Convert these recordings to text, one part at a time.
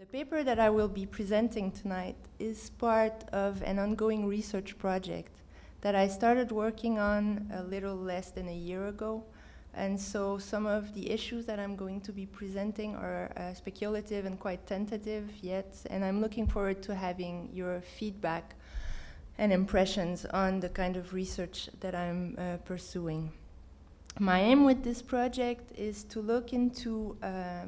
The paper that I will be presenting tonight is part of an ongoing research project that I started working on a little less than a year ago. And so some of the issues that I'm going to be presenting are speculative and quite tentative yet, and I'm looking forward to having your feedback and impressions on the kind of research that I'm pursuing. My aim with this project is to look into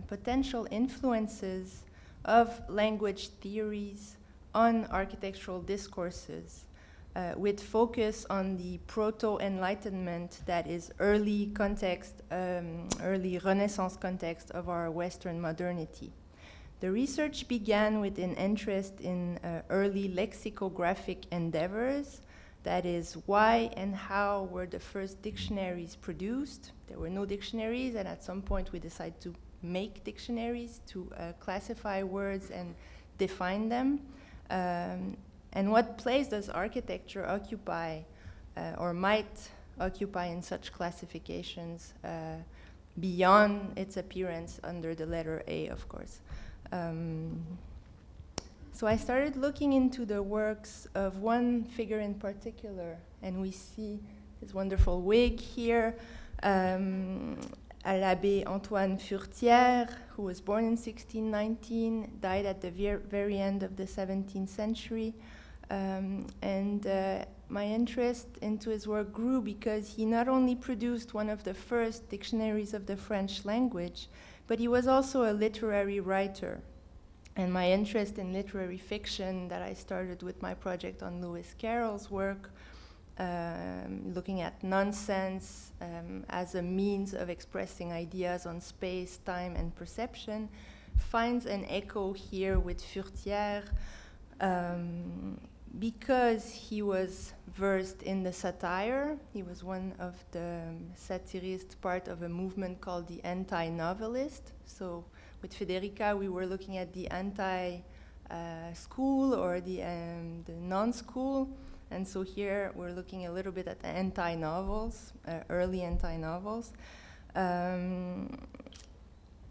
potential influences of language theories on architectural discourses, with focus on the proto-enlightenment, that is early context, early Renaissance context of our Western modernity. The research began with an interest in early lexicographic endeavors, that is, why and how were the first dictionaries produced? There were no dictionaries, and at some point we decided to make dictionaries to classify words and define them. And what place does architecture occupy or might occupy in such classifications beyond its appearance under the letter A, of course. So I started looking into the works of one figure in particular, and we see his wonderful wig here, l'Abbé Antoine Furetière, who was born in 1619, died at the very end of the 17th century. My interest into his work grew because he not only produced one of the first dictionaries of the French language, but he was also a literary writer. And my interest in literary fiction that I started with my project on Lewis Carroll's work, looking at nonsense as a means of expressing ideas on space, time, and perception, finds an echo here with Furetière, because he was versed in the satire. He was one of the satirists, part of a movement called the anti-novelist. So with Federica, we were looking at the anti-school or the non-school. And so here we're looking a little bit at the anti-novels, early anti-novels,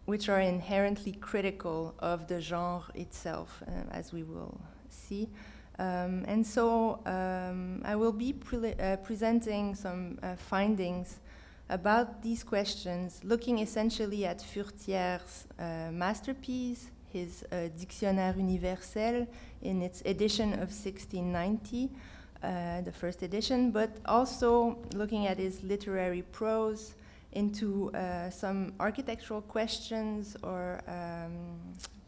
which are inherently critical of the genre itself, as we will see. And so I will be presenting some findings about these questions, looking essentially at Furetière's masterpiece, his Dictionnaire universel in its edition of 1690, the first edition, but also looking at his literary prose into some architectural questions or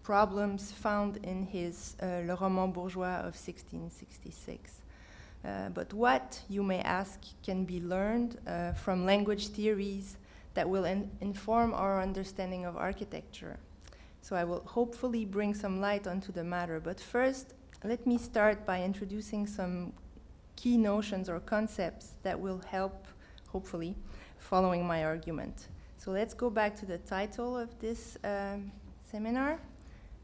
problems found in his Le Roman Bourgeois of 1666. But what, you may ask, can be learned from language theories that will inform our understanding of architecture? So I will hopefully bring some light onto the matter. But first, let me start by introducing some key notions or concepts that will help, hopefully, following my argument. So let's go back to the title of this seminar,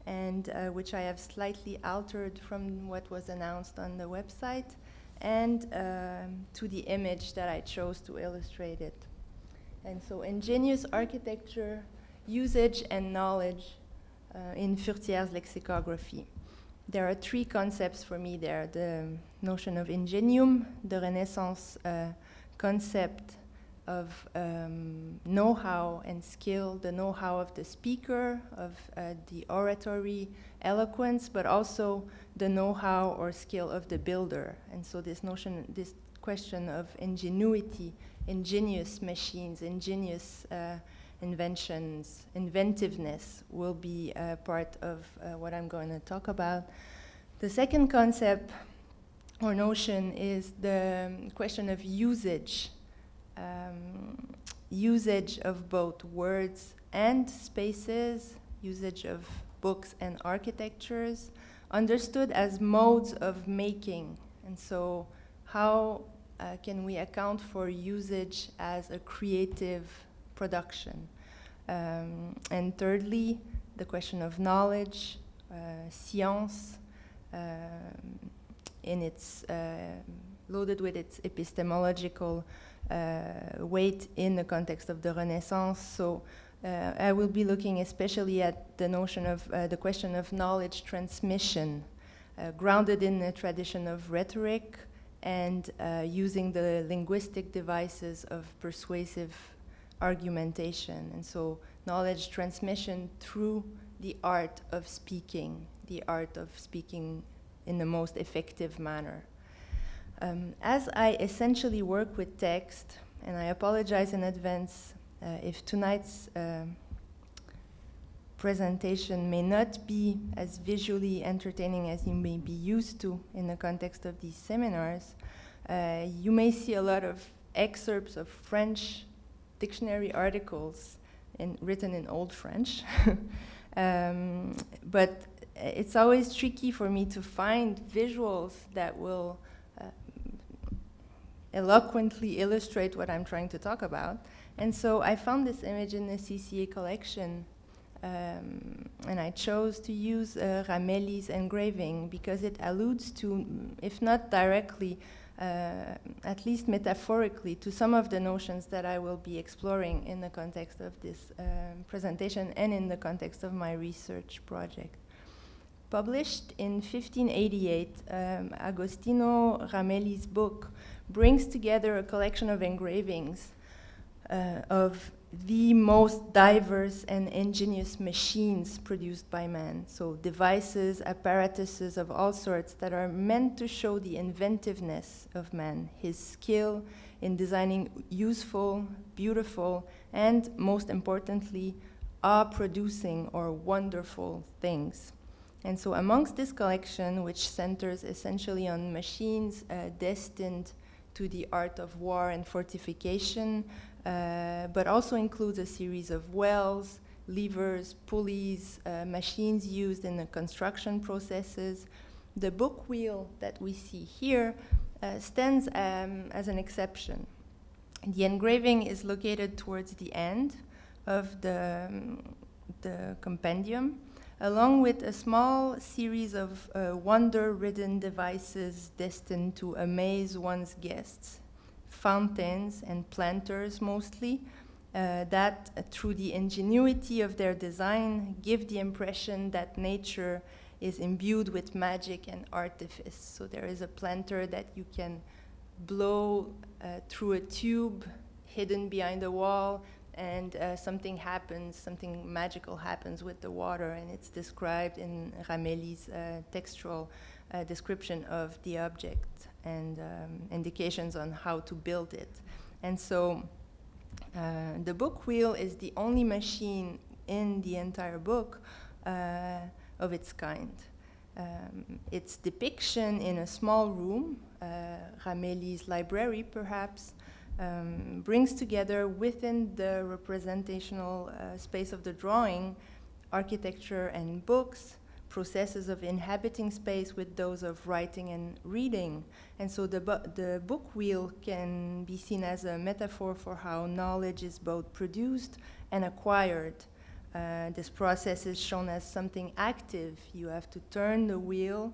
and which I have slightly altered from what was announced on the website, and to the image that I chose to illustrate it. And so, Ingenious Architecture, Usage and Knowledge in Furetière's lexicography. There are three concepts for me there: the notion of ingenium, the Renaissance concept of know-how and skill, the know-how of the speaker, of the oratory eloquence, but also the know-how or skill of the builder. And so this notion, this question of ingenuity, ingenious machines, ingenious inventions, inventiveness will be part of what I'm going to talk about. The second concept or notion is the question of usage. Usage of both words and spaces, usage of books and architectures, understood as modes of making. And so how can we account for usage as a creative production? And thirdly, the question of knowledge, science, in its loaded with its epistemological weight in the context of the Renaissance. So I will be looking especially at the notion of the question of knowledge transmission, grounded in the tradition of rhetoric and using the linguistic devices of persuasive argumentation. And so knowledge transmission through the art of speaking in the most effective manner. As I essentially work with text, and I apologize in advance if tonight's presentation may not be as visually entertaining as you may be used to in the context of these seminars, you may see a lot of excerpts of French dictionary articles written in Old French. But it's always tricky for me to find visuals that will eloquently illustrate what I'm trying to talk about. And so I found this image in the CCA collection, and I chose to use Ramelli's engraving because it alludes to, if not directly, at least metaphorically, to some of the notions that I will be exploring in the context of this presentation and in the context of my research project. Published in 1588, Agostino Ramelli's book brings together a collection of engravings of the most diverse and ingenious machines produced by man. So devices, apparatuses of all sorts that are meant to show the inventiveness of man, his skill in designing useful, beautiful, and most importantly, awe-producing or wonderful things. And so amongst this collection, which centers essentially on machines destined to the art of war and fortification, but also includes a series of wells, levers, pulleys, machines used in the construction processes. The book wheel that we see here stands as an exception. The engraving is located towards the end of the compendium, along with a small series of wonder-ridden devices destined to amaze one's guests. Fountains and planters mostly, that through the ingenuity of their design give the impression that nature is imbued with magic and artifice. So there is a planter that you can blow through a tube hidden behind a wall, and something happens, something magical happens with the water, and it's described in Ramelli's textual description of the object and indications on how to build it. And so the book wheel is the only machine in the entire book of its kind. Its depiction in a small room, Ramelli's library perhaps, brings together within the representational space of the drawing architecture and books, processes of inhabiting space with those of writing and reading. And so the book wheel can be seen as a metaphor for how knowledge is both produced and acquired. This process is shown as something active. You have to turn the wheel.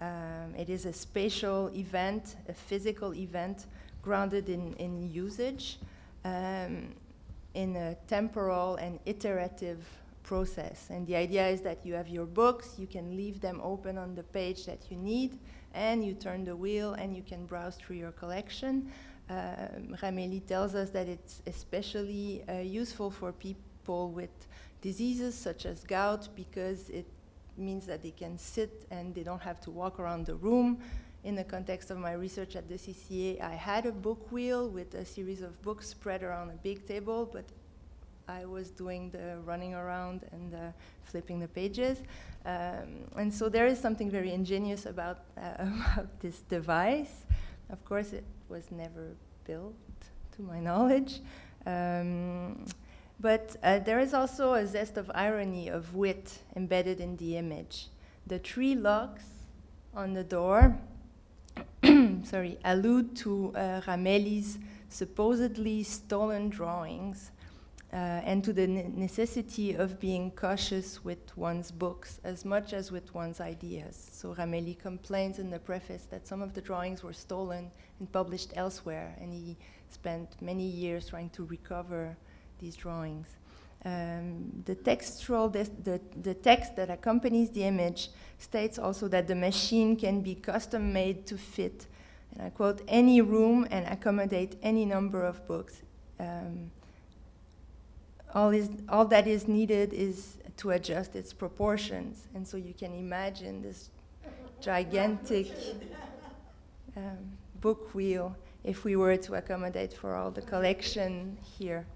It is a spatial event, a physical event, grounded in usage, in a temporal and iterative process. And the idea is that you have your books, you can leave them open on the page that you need, and you turn the wheel and you can browse through your collection. Ramelli tells us that it's especially useful for people with diseases such as gout, because it means that they can sit and they don't have to walk around the room. In the context of my research at the CCA, I had a book wheel with a series of books spread around a big table, but I was doing the running around and flipping the pages. And so there is something very ingenious about this device. Of course, it was never built, to my knowledge. But there is also a zest of irony, of wit, embedded in the image. The 3 locks on the door allude to Ramelli's supposedly stolen drawings and to the necessity of being cautious with one's books as much as with one's ideas. So Ramelli complains in the preface that some of the drawings were stolen and published elsewhere, and he spent many years trying to recover these drawings. The text that accompanies the image states also that the machine can be custom made to fit, and I quote, any room and accommodate any number of books. All that is needed is to adjust its proportions. And so you can imagine this gigantic book wheel if we were to accommodate for all the collection here.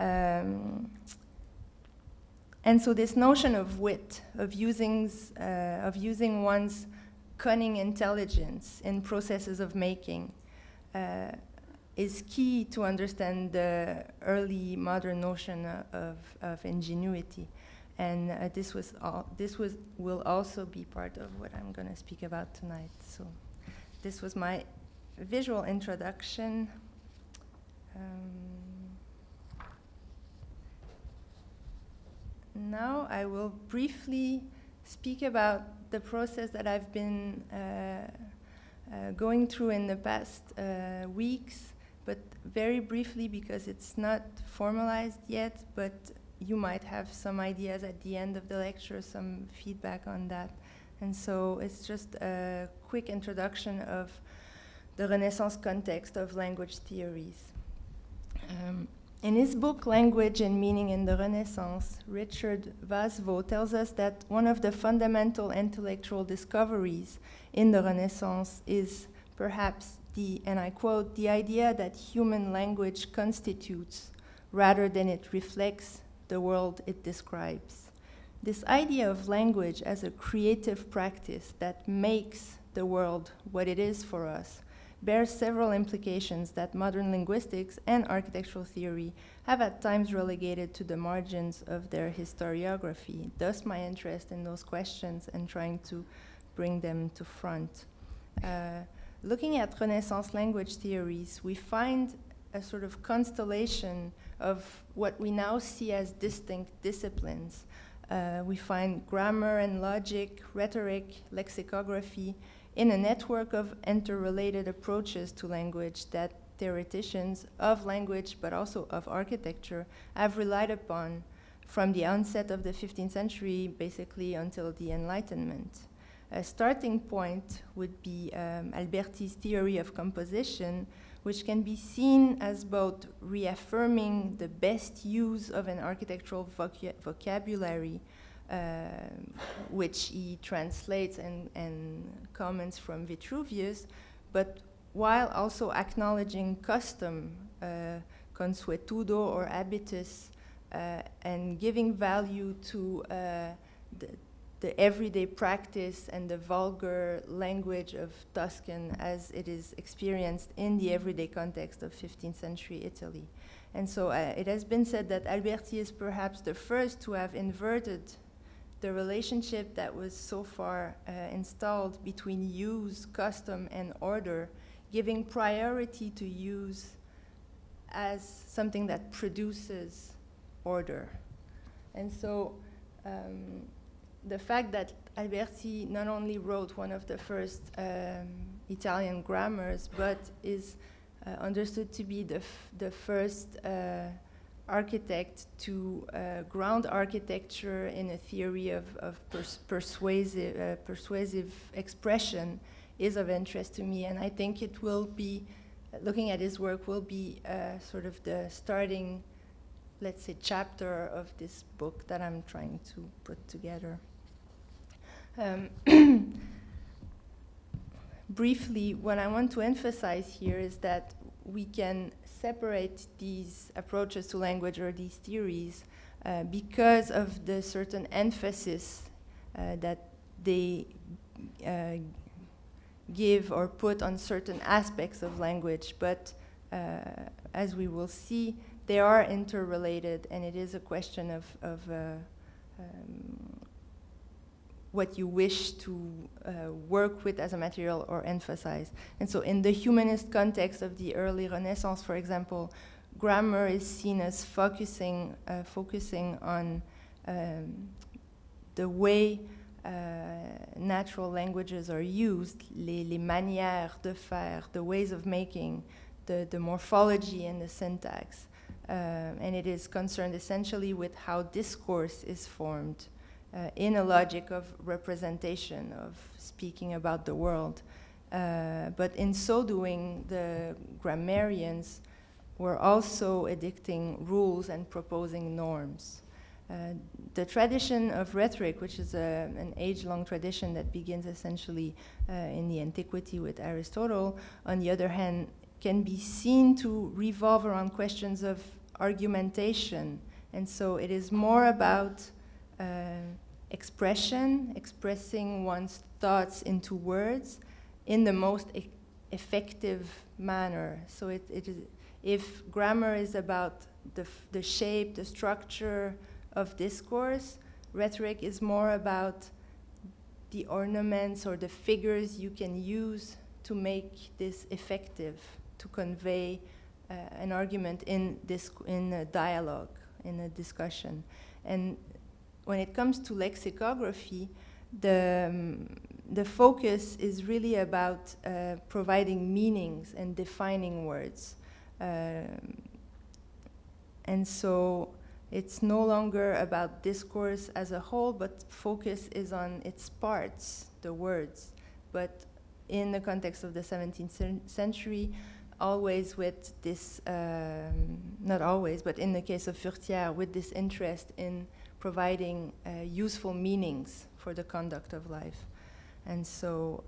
And so this notion of wit, of using one's cunning intelligence in processes of making, is key to understand the early modern notion of ingenuity. And this will also be part of what I'm going to speak about tonight. So this was my visual introduction. Now I will briefly speak about the process that I've been going through in the past weeks, but very briefly because it's not formalized yet, but you might have some ideas at the end of the lecture, some feedback on that. And so it's just a quick introduction of the Renaissance context of language theories. In his book, Language and Meaning in the Renaissance, Richard Vasveau tells us that one of the fundamental intellectual discoveries in the Renaissance is perhaps the, and I quote, the idea that human language constitutes, rather than it reflects, the world it describes. This idea of language as a creative practice that makes the world what it is for us bears several implications that modern linguistics and architectural theory have at times relegated to the margins of their historiography. Thus my interest in those questions and trying to bring them to front. Looking at Renaissance language theories, we find a sort of constellation of what we now see as distinct disciplines. We find grammar and logic, rhetoric, lexicography, in a network of interrelated approaches to language that theoreticians of language, but also of architecture, have relied upon from the onset of the 15th century, basically until the Enlightenment. A starting point would be Alberti's theory of composition, which can be seen as both reaffirming the best use of an architectural vocabulary, which he translates and comments from Vitruvius, but while also acknowledging custom, consuetudo or habitus, and giving value to the everyday practice and the vulgar language of Tuscan as it is experienced in the everyday context of 15th century Italy. And so it has been said that Alberti is perhaps the first to have inverted the relationship that was so far installed between use, custom, and order, giving priority to use as something that produces order. And so the fact that Alberti not only wrote one of the first Italian grammars, but is understood to be the first architect to ground architecture in a theory of persuasive expression is of interest to me. And I think it will be, looking at his work, will be sort of the starting, let's say, chapter of this book that I'm trying to put together. Briefly, what I want to emphasize here is that we can separate these approaches to language or these theories because of the certain emphasis that they give or put on certain aspects of language. But as we will see, they are interrelated, and it is a question of what you wish to work with as a material or emphasize. And so in the humanist context of the early Renaissance, for example, grammar is seen as focusing on the way natural languages are used, les manières de faire, the ways of making, the morphology and the syntax. and it is concerned essentially with how discourse is formed in a logic of representation, of speaking about the world. But in so doing, the grammarians were also edicting rules and proposing norms. The tradition of rhetoric, which is an age-long tradition that begins essentially in the antiquity with Aristotle, on the other hand, can be seen to revolve around questions of argumentation. And so it is more about expression, expressing one's thoughts into words in the most effective manner. So it is, if grammar is about the shape, the structure of discourse, rhetoric is more about the ornaments or the figures you can use to make this effective, to convey an argument in a dialogue, in a discussion. And when it comes to lexicography, the focus is really about providing meanings and defining words. And so it's no longer about discourse as a whole, but focus is on its parts, the words. But in the context of the 17th century, always with this, not always, but in the case of Furetière, with this interest in providing useful meanings for the conduct of life. And so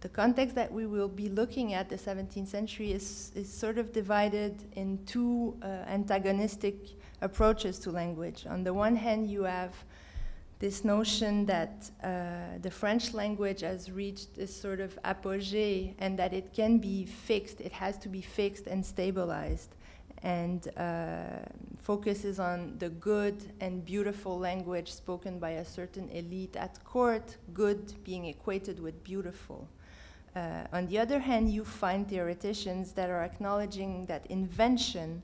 the context that we will be looking at, the 17th century, is sort of divided in two antagonistic approaches to language. On the one hand, you have this notion that the French language has reached this sort of apogee and that it can be fixed, it has to be fixed and stabilized, and focuses on the good and beautiful language spoken by a certain elite at court, good being equated with beautiful. On the other hand, you find theoreticians that are acknowledging that invention,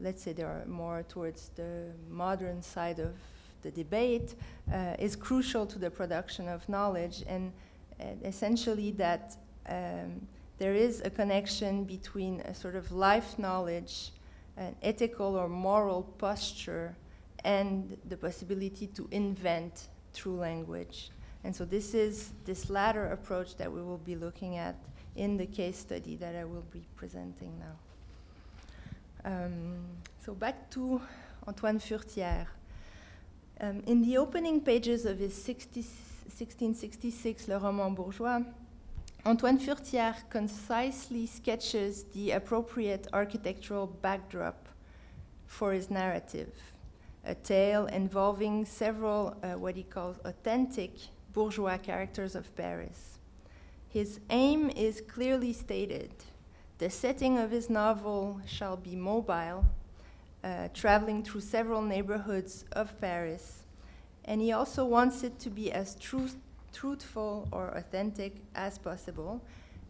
let's say they are more towards the modern side of the debate, is crucial to the production of knowledge, and essentially that there is a connection between a sort of life knowledge, an ethical or moral posture, and the possibility to invent through language. And so this is this latter approach that we will be looking at in the case study that I will be presenting now. So back to Antoine Furetière. In the opening pages of his 1666 Le Roman Bourgeois, Antoine Furetière concisely sketches the appropriate architectural backdrop for his narrative, a tale involving several what he calls authentic bourgeois characters of Paris. His aim is clearly stated. The setting of his novel shall be mobile, traveling through several neighborhoods of Paris, and he also wants it to be as truthful or authentic as possible.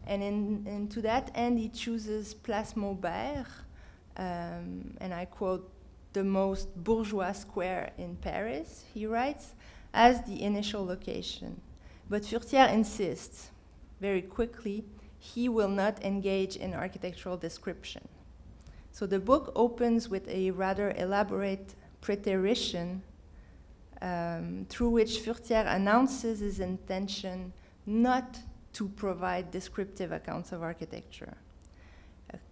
And to that end, he chooses Place Maubert, and I quote, the most bourgeois square in Paris, he writes, as the initial location. But Furetière insists, very quickly, he will not engage in architectural description. So the book opens with a rather elaborate preterition through which Furetière announces his intention not to provide descriptive accounts of architecture.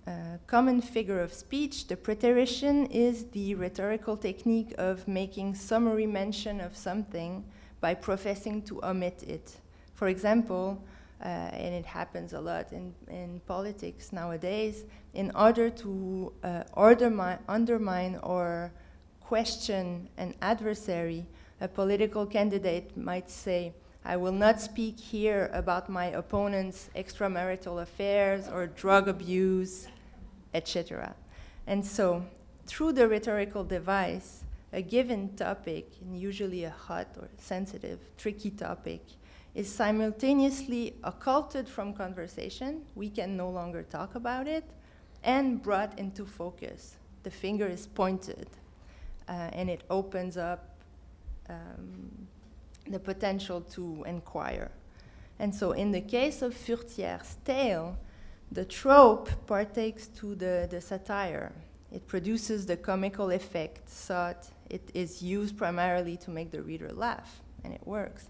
A common figure of speech, the preterition is the rhetorical technique of making summary mention of something by professing to omit it. For example, and it happens a lot in politics nowadays, in order to undermine or question an adversary, a political candidate might say, I will not speak here about my opponent's extramarital affairs or drug abuse, etc. And so, through the rhetorical device, a given topic, and usually a hot or sensitive, tricky topic, is simultaneously occulted from conversation. We can no longer talk about it, and brought into focus. The finger is pointed, and it opens up the potential to inquire. And so in the case of Furetière's tale, The trope partakes to the satire. It produces the comical effect, thought it is used primarily to make the reader laugh, and it works.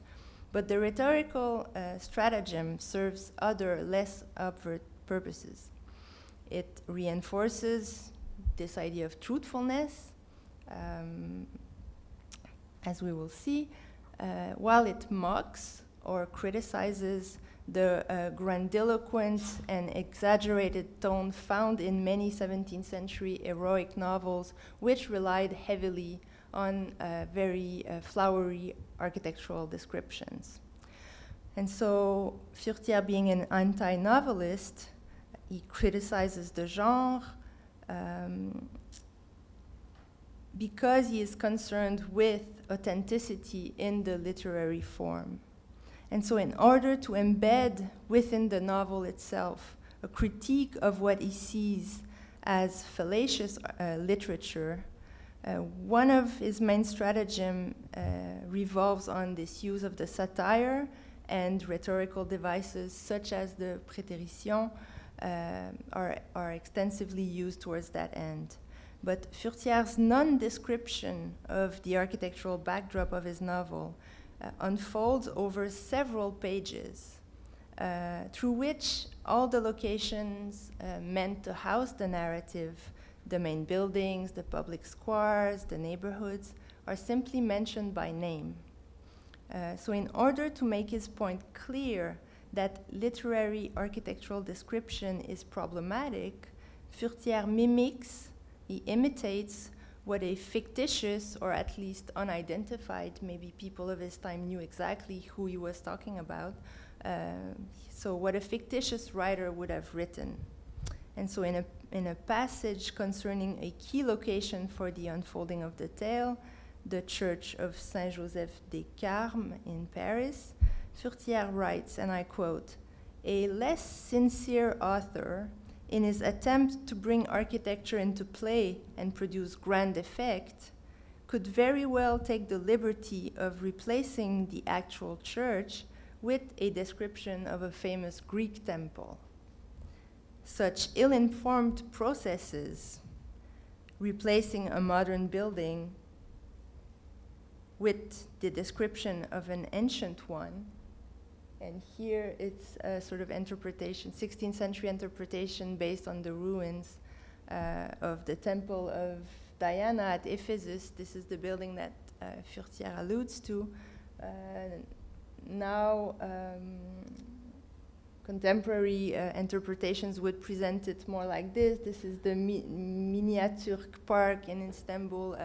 But the rhetorical stratagem serves other, less overt purposes. It reinforces this idea of truthfulness, as we will see, while it mocks or criticizes the grandiloquent and exaggerated tone found in many 17th century heroic novels, which relied heavily on very flowery architectural descriptions. And so Furetière, being an anti-novelist, he criticizes the genre because he is concerned with authenticity in the literary form. And so in order to embed within the novel itself a critique of what he sees as fallacious literature, one of his main stratagems revolves on this use of the satire and rhetorical devices such as the prétérition are extensively used towards that end. But Furetière's non-description of the architectural backdrop of his novel unfolds over several pages, through which all the locations meant to house the narrative, the main buildings, the public squares, the neighborhoods, are simply mentioned by name. So in order to make his point clear that literary architectural description is problematic, Furetière mimics, he imitates what a fictitious, or at least unidentified, maybe people of his time knew exactly who he was talking about, so what a fictitious writer would have written. And so in a passage concerning a key location for the unfolding of the tale, the church of Saint-Joseph-des-Carmes in Paris, Furetière writes, and I quote, "A less sincere author, in his attempt to bring architecture into play and produce grand effect, could very well take the liberty of replacing the actual church with a description of a famous Greek temple. Such ill-informed processes, replacing a modern building with the description of an ancient one," and here it's a sort of interpretation, 16th century interpretation based on the ruins of the temple of Diana at Ephesus. This is the building that Furetière alludes to. Now, contemporary interpretations would present it more like this. This is the miniature park in Istanbul,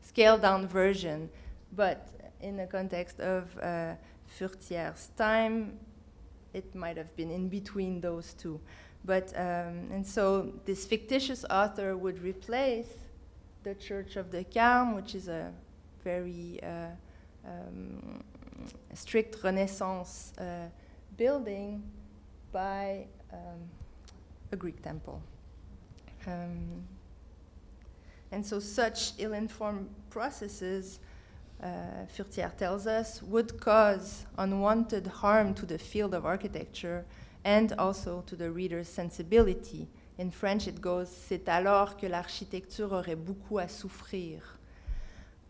scaled down version. But in the context of Furetière's time, it might have been in between those two. But, and so this fictitious author would replace the Church of the Carmes, which is a very strict Renaissance building, by a Greek temple. And so such ill-informed processes, Furetière tells us, would cause unwanted harm to the field of architecture and also to the reader's sensibility. In French it goes, "C'est alors que l'architecture aurait beaucoup à souffrir."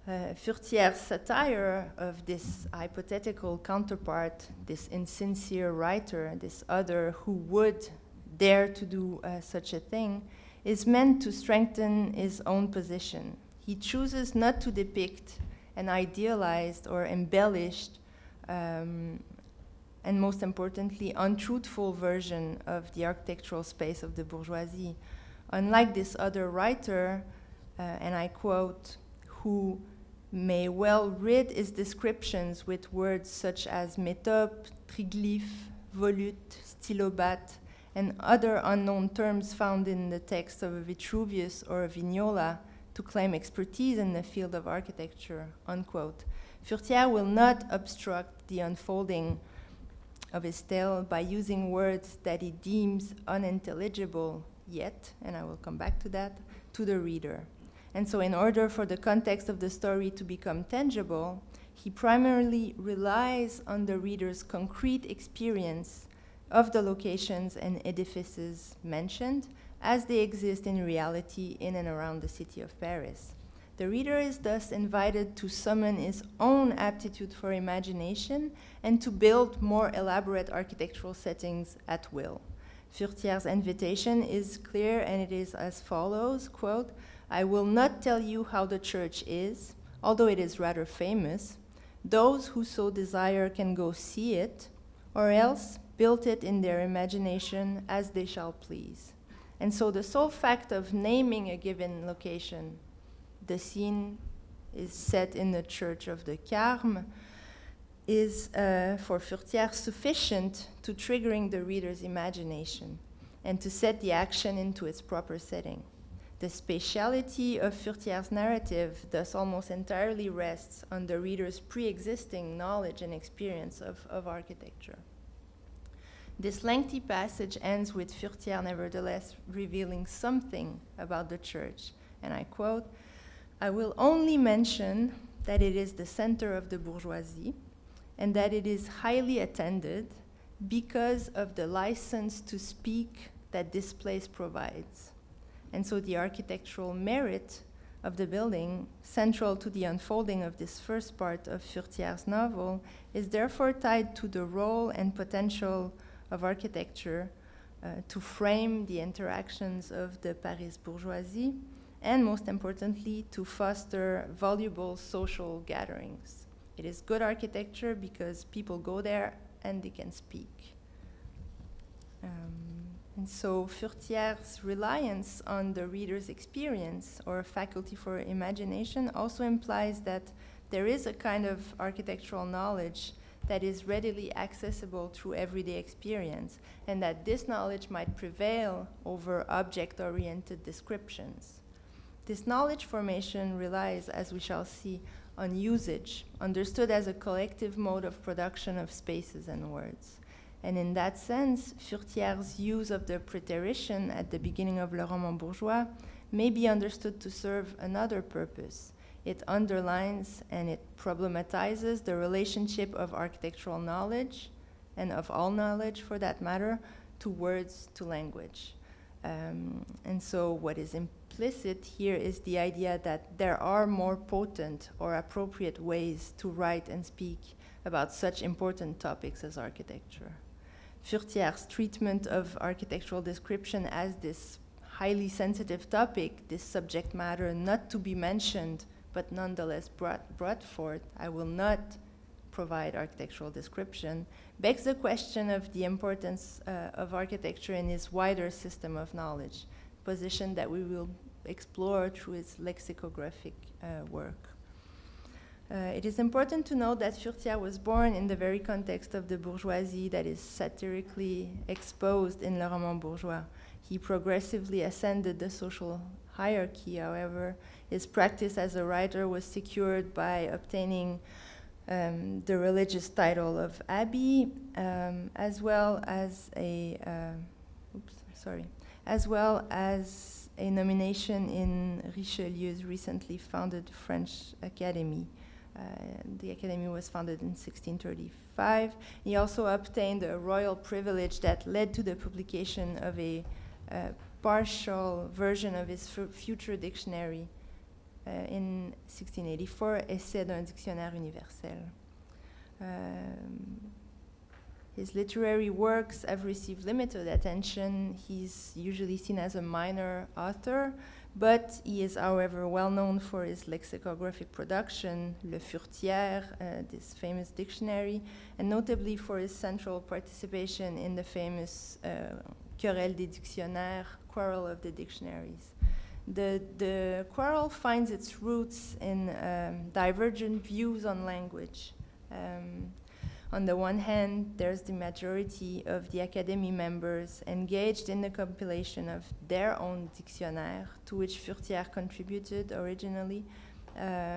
Furetière's satire of this hypothetical counterpart, this insincere writer, this other who would dare to do such a thing, is meant to strengthen his own position. He chooses not to depict an idealized or embellished, and most importantly, untruthful version of the architectural space of the bourgeoisie. Unlike this other writer, and I quote, "who may well rid his descriptions with words such as métope, triglyph, volute, stylobat, and other unknown terms found in the text of Vitruvius or Vignola to claim expertise in the field of architecture," unquote. Furetière will not obstruct the unfolding of his tale by using words that he deems unintelligible yet, and I will come back to that, to the reader. And so in order for the context of the story to become tangible, he primarily relies on the reader's concrete experience of the locations and edifices mentioned as they exist in reality in and around the city of Paris. The reader is thus invited to summon his own aptitude for imagination and to build more elaborate architectural settings at will. Furetière's invitation is clear, and it is as follows, quote, "I will not tell you how the church is, although it is rather famous. Those who so desire can go see it, or else build it in their imagination as they shall please." And so the sole fact of naming a given location, the scene is set in the Church of the Carme, is for Furetière sufficient to triggering the reader's imagination and to set the action into its proper setting. The spatiality of Furetière's narrative thus almost entirely rests on the reader's pre-existing knowledge and experience of architecture. This lengthy passage ends with Furetière nevertheless revealing something about the church, and I quote, "I will only mention that it is the center of the bourgeoisie and that it is highly attended because of the license to speak that this place provides." And so the architectural merit of the building, central to the unfolding of this first part of Furetière's novel, is therefore tied to the role and potential of architecture to frame the interactions of the Paris bourgeoisie, and most importantly, to foster valuable social gatherings. It is good architecture because people go there and they can speak. And so Furetière's reliance on the reader's experience or faculty for imagination also implies that there is a kind of architectural knowledge that is readily accessible through everyday experience, and that this knowledge might prevail over object-oriented descriptions. This knowledge formation relies, as we shall see, on usage, understood as a collective mode of production of spaces and words. And in that sense, Furetière's use of the preterition at the beginning of Le Roman Bourgeois may be understood to serve another purpose. It underlines and it problematizes the relationship of architectural knowledge, and of all knowledge for that matter, to words, to language. And so what is implicit here is the idea that there are more potent or appropriate ways to write and speak about such important topics as architecture. Furetière's treatment of architectural description as this highly sensitive topic, this subject matter not to be mentioned, but nonetheless brought forth, I will not provide architectural description, begs the question of the importance of architecture in its wider system of knowledge, position that we will explore through its lexicographic work. It is important to note that Furetière was born in the very context of the bourgeoisie that is satirically exposed in Le Roman Bourgeois. He progressively ascended the social hierarchy, however. His practice as a writer was secured by obtaining the religious title of abbé, as well as a nomination in Richelieu's recently founded French Academy. The Academy was founded in 1635. He also obtained a royal privilege that led to the publication of a partial version of his future dictionary in 1684, Essai d'un dictionnaire universel. His literary works have received limited attention. He's usually seen as a minor author, but he is, however, well known for his lexicographic production, Le Furetière, this famous dictionary, and notably for his central participation in the famous Querelle des dictionnaires, Quarrel of the Dictionaries. The quarrel finds its roots in divergent views on language. On the one hand, there's the majority of the Academy members engaged in the compilation of their own dictionnaire, to which Furetière contributed originally,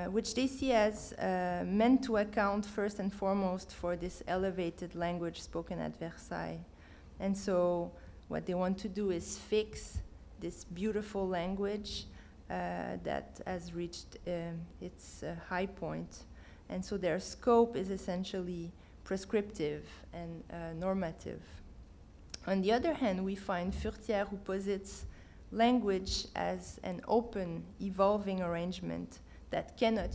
which they see as meant to account first and foremost for this elevated language spoken at Versailles. And so what they want to do is fix this beautiful language that has reached its high point. And so their scope is essentially prescriptive and normative. On the other hand, we find Furetière, who posits language as an open, evolving arrangement that cannot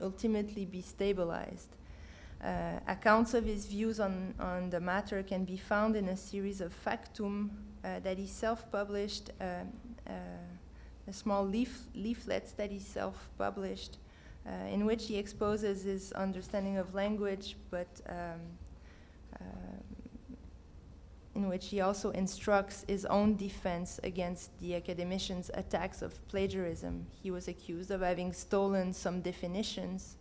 ultimately be stabilized. Accounts of his views on the matter can be found in a series of factum that he self-published, small leaflets that he self-published, in which he exposes his understanding of language, but in which he also instructs his own defense against the academician's attacks of plagiarism. He was accused of having stolen some definitions,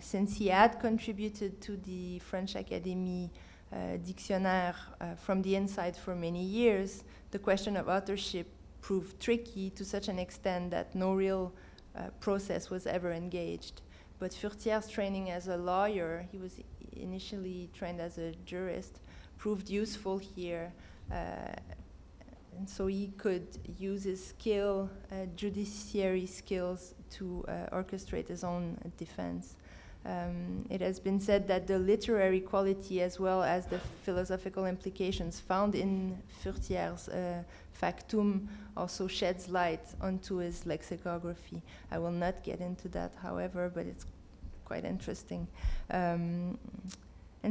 since he had contributed to the French Academy dictionnaire from the inside for many years, the question of authorship proved tricky to such an extent that no real process was ever engaged. But Furetière's training as a lawyer, he was initially trained as a jurist, proved useful here. And so he could use his skill, judiciary skills, to orchestrate his own defense. It has been said that the literary quality as well as the philosophical implications found in Furetière's factum also sheds light onto his lexicography. I will not get into that, however, but it's quite interesting. And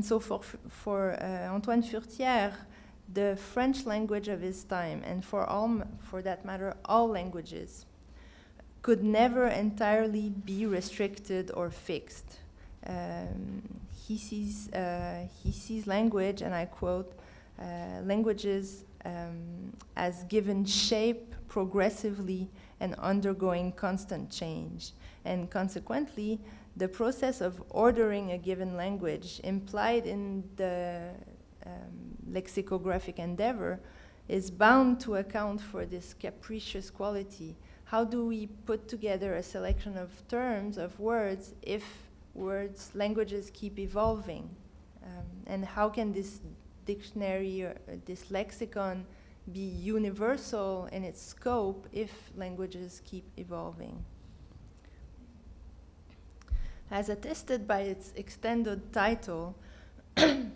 so for Antoine Furetière, the French language of his time, and for that matter, all languages, could never entirely be restricted or fixed. He sees language, and I quote, languages as given shape progressively and undergoing constant change. And consequently, the process of ordering a given language implied in the lexicographic endeavor is bound to account for this capricious quality. How do we put together a selection of terms, of words, if languages keep evolving? And how can this dictionary or this lexicon be universal in its scope if languages keep evolving? As attested by its extended title, sorry,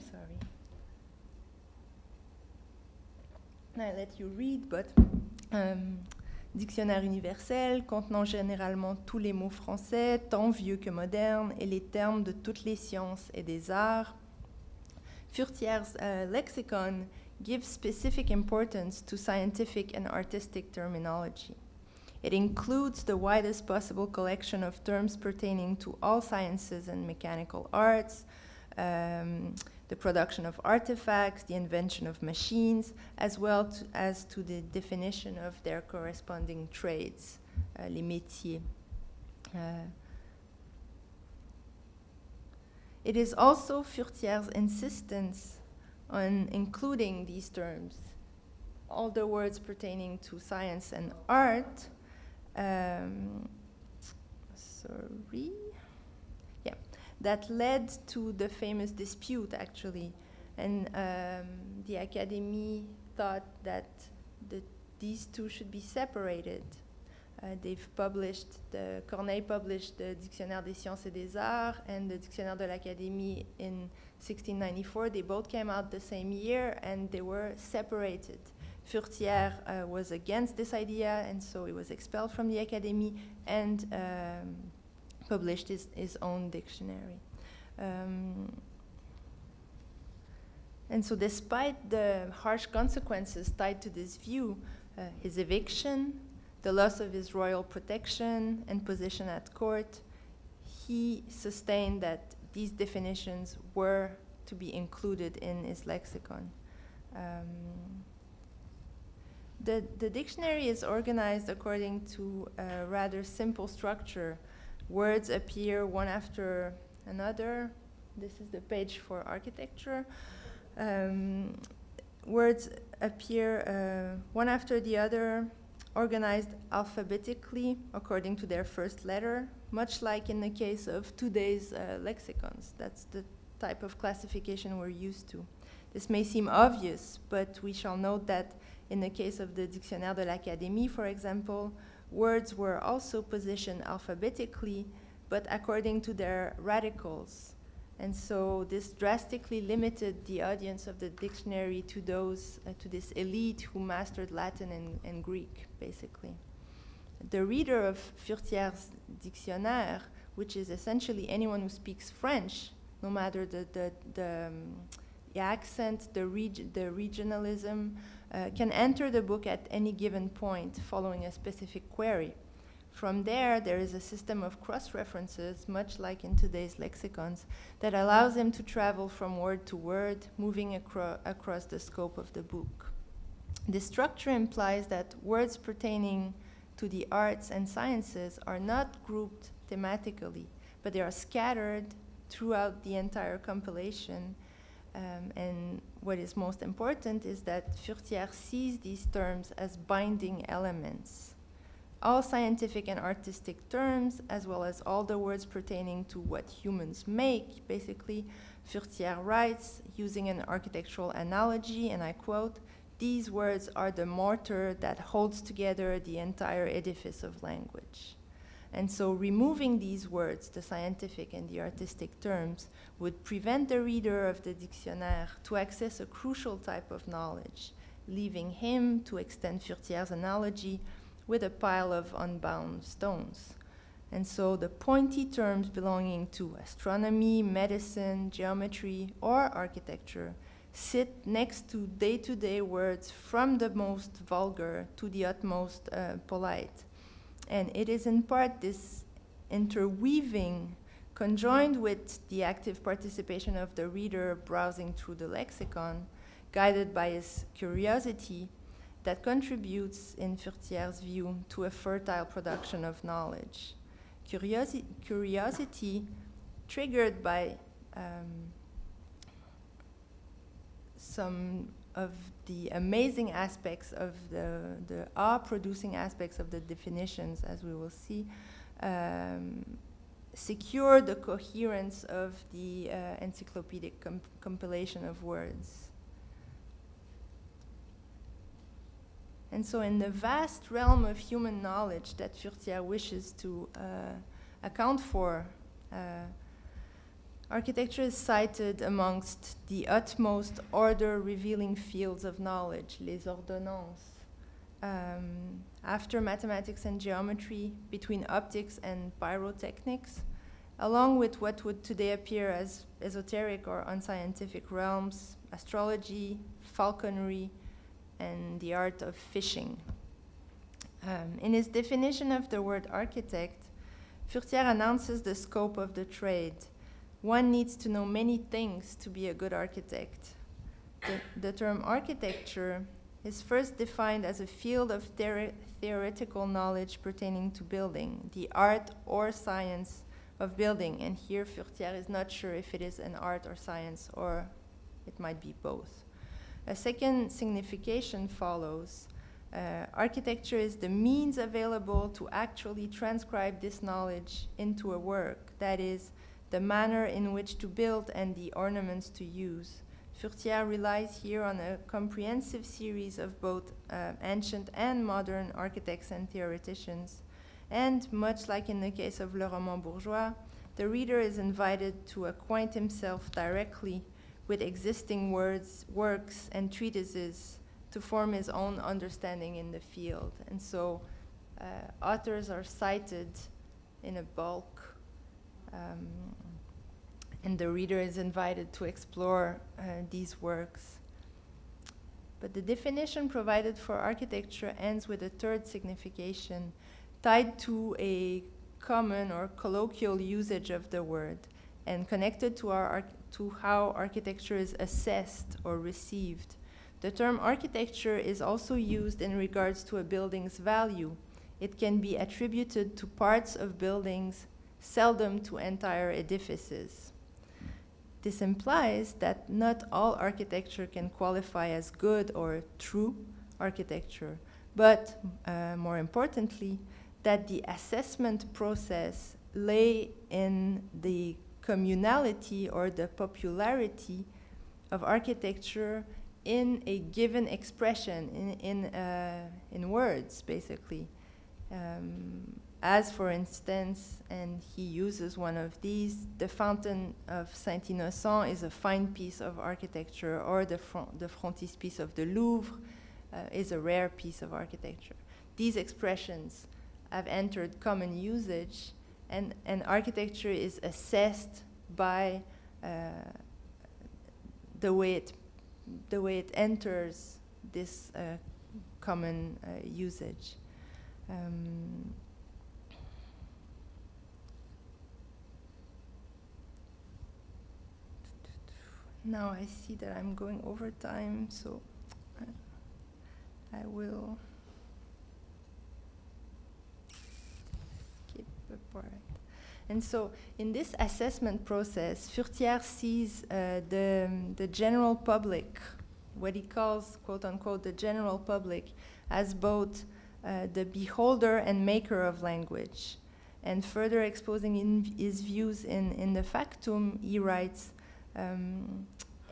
I let you read, but Dictionnaire universel contenant généralement tous les mots français, tant vieux que modernes, et les termes de toutes les sciences et des arts. Furetière's lexicon gives specific importance to scientific and artistic terminology. It includes the widest possible collection of terms pertaining to all sciences and mechanical arts, the production of artifacts, the invention of machines, as well as to the definition of their corresponding trades, les métiers. It is also Furetière's insistence on including these terms, all the words pertaining to science and art, that led to the famous dispute, actually. And the Academy thought that these two should be separated. Corneille published the Dictionnaire des sciences et des arts and the Dictionnaire de l'Académie in 1694. They both came out the same year, and they were separated. Furetière was against this idea, and so he was expelled from the Academy and published his own dictionary. And so despite the harsh consequences tied to this view, his eviction, the loss of his royal protection and position at court, he sustained that these definitions were to be included in his lexicon. The dictionary is organized according to a rather simple structure. Words appear one after another. This is the page for architecture. Words appear one after the other, organized alphabetically according to their first letter, much like in the case of today's lexicons. That's the type of classification we're used to. This may seem obvious, but we shall note that in the case of the Dictionnaire de l'Académie, for example, words were also positioned alphabetically, but according to their radicals. And so this drastically limited the audience of the dictionary to those, to this elite who mastered Latin and Greek, basically. The reader of Furetière's dictionnaire, which is essentially anyone who speaks French, no matter the accent, the regionalism, can enter the book at any given point following a specific query. From there is a system of cross-references, much like in today's lexicons, that allows him to travel from word to word, moving across the scope of the book. This structure implies that words pertaining to the arts and sciences are not grouped thematically, but they are scattered throughout the entire compilation. And what is most important is that Furetière sees these terms as binding elements. All scientific and artistic terms, as well as all the words pertaining to what humans make, basically, Furetière writes using an architectural analogy, and I quote, "These words are the mortar that holds together the entire edifice of language." And so removing these words, the scientific and the artistic terms, would prevent the reader of the dictionnaire to access a crucial type of knowledge, leaving him, to extend Furetière's analogy, with a pile of unbound stones. And so the pointy terms belonging to astronomy, medicine, geometry, or architecture sit next to day-to-day words from the most vulgar to the utmost polite. And it is in part this interweaving, conjoined with the active participation of the reader browsing through the lexicon, guided by his curiosity, that contributes, in Furetière's view, to a fertile production of knowledge. Curiosity triggered by some of the amazing aspects of the awe-producing aspects of the definitions, as we will see, secure the coherence of the encyclopedic compilation of words. And so in the vast realm of human knowledge that Furetière wishes to account for, architecture is cited amongst the utmost order-revealing fields of knowledge, les ordonnances. After mathematics and geometry, between optics and pyrotechnics, along with what would today appear as esoteric or unscientific realms, astrology, falconry, and the art of fishing. In his definition of the word architect, Furetière announces the scope of the trade. One needs to know many things to be a good architect. The term architecture is first defined as a field of theoretical knowledge pertaining to building, the art or science of building. And here Furetière is not sure if it is an art or science, or it might be both. A second signification follows. Architecture is the means available to actually transcribe this knowledge into a work, that is, the manner in which to build and the ornaments to use. Furetière relies here on a comprehensive series of both ancient and modern architects and theoreticians, and much like in the case of Le Roman Bourgeois, the reader is invited to acquaint himself directly with existing works, and treatises to form his own understanding in the field. And so authors are cited in a bulk, and the reader is invited to explore these works. But the definition provided for architecture ends with a third signification tied to a common or colloquial usage of the word, and connected to how architecture is assessed or received. The term architecture is also used in regards to a building's value. It can be attributed to parts of buildings, seldom to entire edifices. This implies that not all architecture can qualify as good or true architecture, but more importantly, that the assessment process lay in the communality or the popularity of architecture in a given expression, in words, basically. as for instance, and he uses one of these, the Fountain of Saint-Innocent is a fine piece of architecture, or the frontispiece of the Louvre is a rare piece of architecture. These expressions have entered common usage, and architecture is assessed by the way it enters this common usage. Now I see that I'm going over time, so I will skip a part. And so in this assessment process, Furetière sees the general public, what he calls, quote unquote, the general public, as both the beholder and maker of language. And further exposing his views in the Factum, he writes,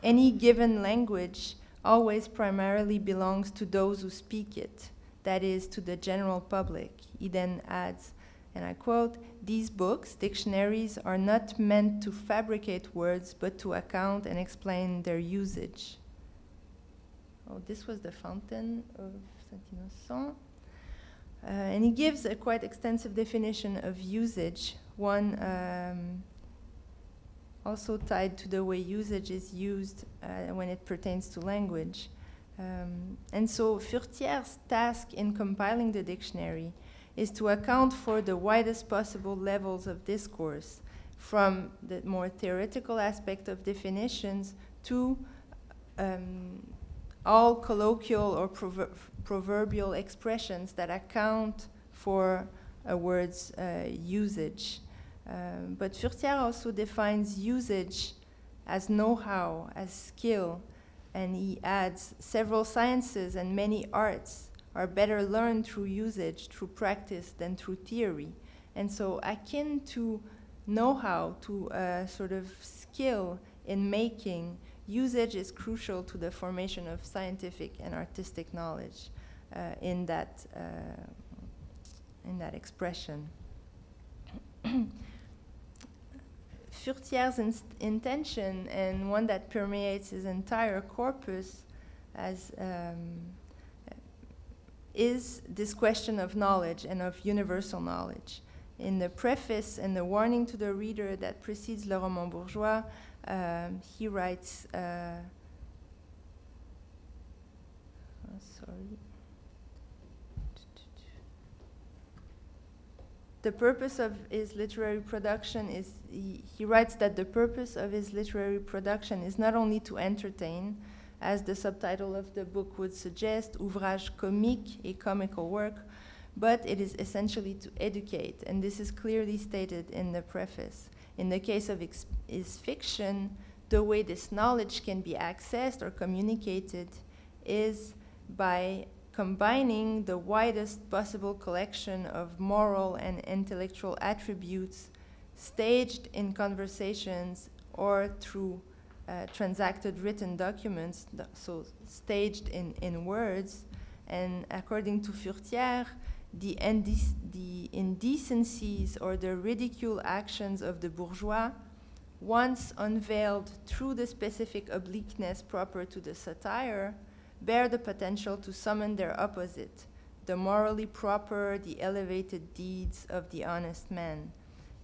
any given language always primarily belongs to those who speak it, that is, to the general public. He then adds, and I quote, "These books, dictionaries, are not meant to fabricate words, but to account and explain their usage." Oh, this was the Fountain of Saint-Innocent. And he gives a quite extensive definition of usage, one also tied to the way usage is used when it pertains to language. And so Furetière's task in compiling the dictionary is to account for the widest possible levels of discourse, from the more theoretical aspect of definitions to all colloquial or proverbial expressions that account for a word's usage. But Furetière also defines usage as know-how, as skill, and he adds several sciences and many arts are better learned through usage, through practice, than through theory. And so akin to know-how, to a sort of skill in making, usage is crucial to the formation of scientific and artistic knowledge in that expression. Furetière's intention, and one that permeates his entire corpus, is this question of knowledge and of universal knowledge. In the preface and the warning to the reader that precedes Le Roman Bourgeois, he writes, the purpose of his literary production is, he writes that the purpose of his literary production is not only to entertain, as the subtitle of the book would suggest, ouvrage comique, a comical work, but it is essentially to educate, and this is clearly stated in the preface. In the case of his fiction, the way this knowledge can be accessed or communicated is by combining the widest possible collection of moral and intellectual attributes staged in conversations or through transacted written documents, so staged in words. And according to Furetière, the indecencies or the ridicule actions of the bourgeois, once unveiled through the specific obliqueness proper to the satire, bear the potential to summon their opposite, the morally proper, the elevated deeds of the honest man,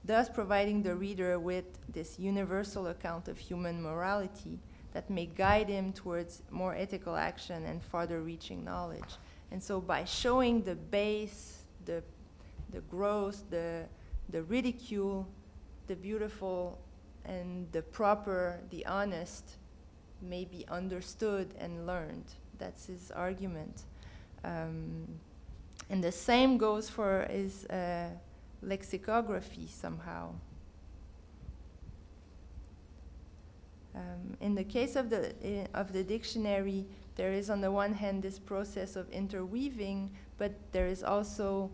thus providing the reader with this universal account of human morality that may guide him towards more ethical action and farther-reaching knowledge. And so by showing the base, the gross, the ridicule, the beautiful, and the proper, the honest, may be understood and learned. That's his argument. And the same goes for his lexicography somehow. In the case of the dictionary, there is on the one hand this process of interweaving, but there is also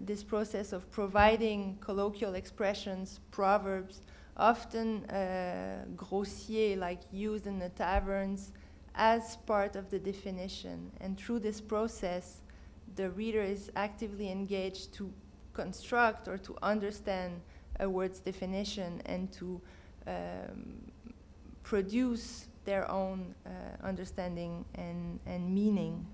this process of providing colloquial expressions, proverbs, often grossier, like used in the taverns, as part of the definition. And through this process, the reader is actively engaged to construct or to understand a word's definition and to produce their own understanding and meaning.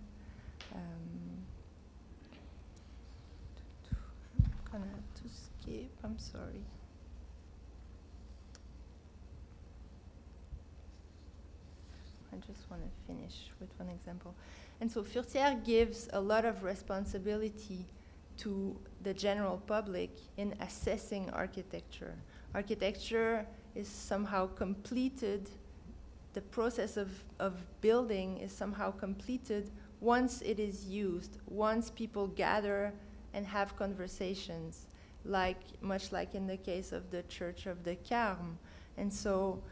I'm gonna have to skip, I'm sorry. I just want to finish with one example. And so Furetière gives a lot of responsibility to the general public in assessing architecture. Architecture is somehow completed, the process of building is somehow completed once it is used, once people gather and have conversations, much like in the case of the Church of the Carme. And so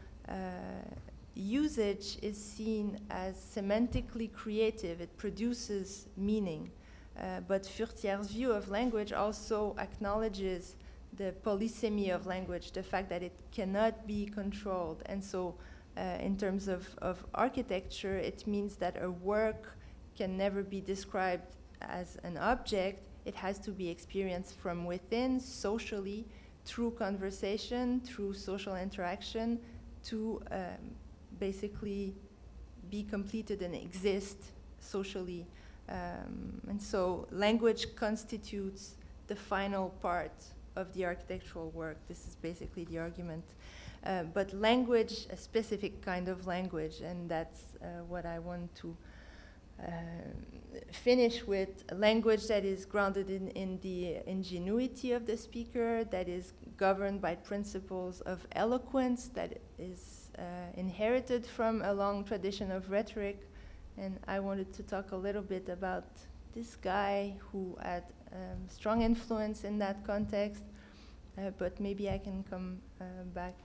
usage is seen as semantically creative. It produces meaning. But Furetière's view of language also acknowledges the polysemy of language, the fact that it cannot be controlled. And so in terms of architecture, it means that a work can never be described as an object. It has to be experienced from within, socially, through conversation, through social interaction, to basically be completed and exist socially. And so language constitutes the final part of the architectural work. This is basically the argument. But language, a specific kind of language, and that's what I want to finish with, a language that is grounded in the ingenuity of the speaker, that is governed by principles of eloquence, that is inherited from a long tradition of rhetoric. And I wanted to talk a little bit about this guy who had strong influence in that context, but maybe I can come back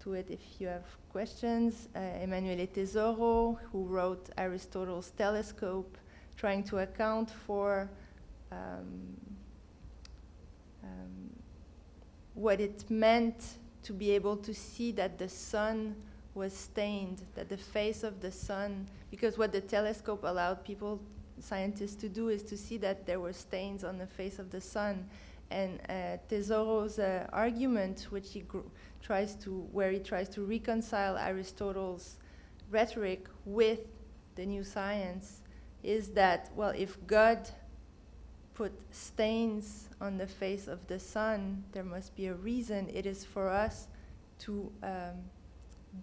to it if you have questions. Emanuele Tesoro, who wrote Aristotle's Telescope, trying to account for what it meant to be able to see that the sun was stained, that the face of the sun, because what the telescope allowed people, scientists, to do is to see that there were stains on the face of the sun. And Tesoro's argument, which he tries to reconcile Aristotle's rhetoric with the new science, is that, well, if God put stains on the face of the sun, there must be a reason. It is for us to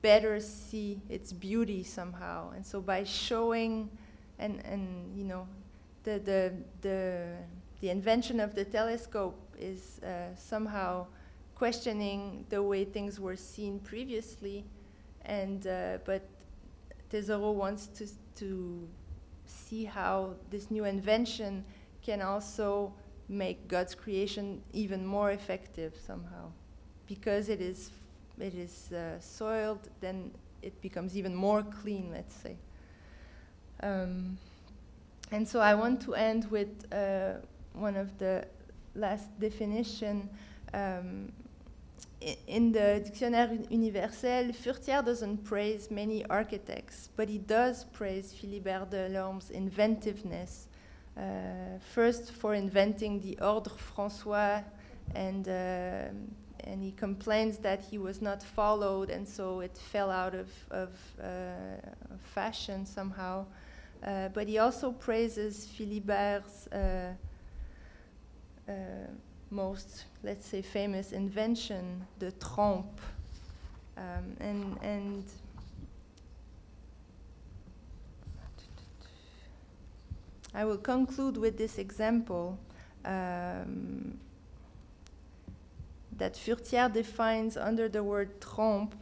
better see its beauty somehow. And so by showing, and you know, the invention of the telescope is somehow questioning the way things were seen previously, and but Tesoro wants to see how this new invention can also make God's creation even more effective somehow. Because it is soiled, then it becomes even more clean, let's say. And so I want to end with one of the last definition. In the Dictionnaire universel, Furetière doesn't praise many architects, but he does praise Philibert Delorme's inventiveness. First for inventing the Ordre François, and he complains that he was not followed, and so it fell out of fashion somehow. But he also praises Philibert's most, let's say, famous invention, the trompe. And I will conclude with this example that Furetière defines under the word trompe,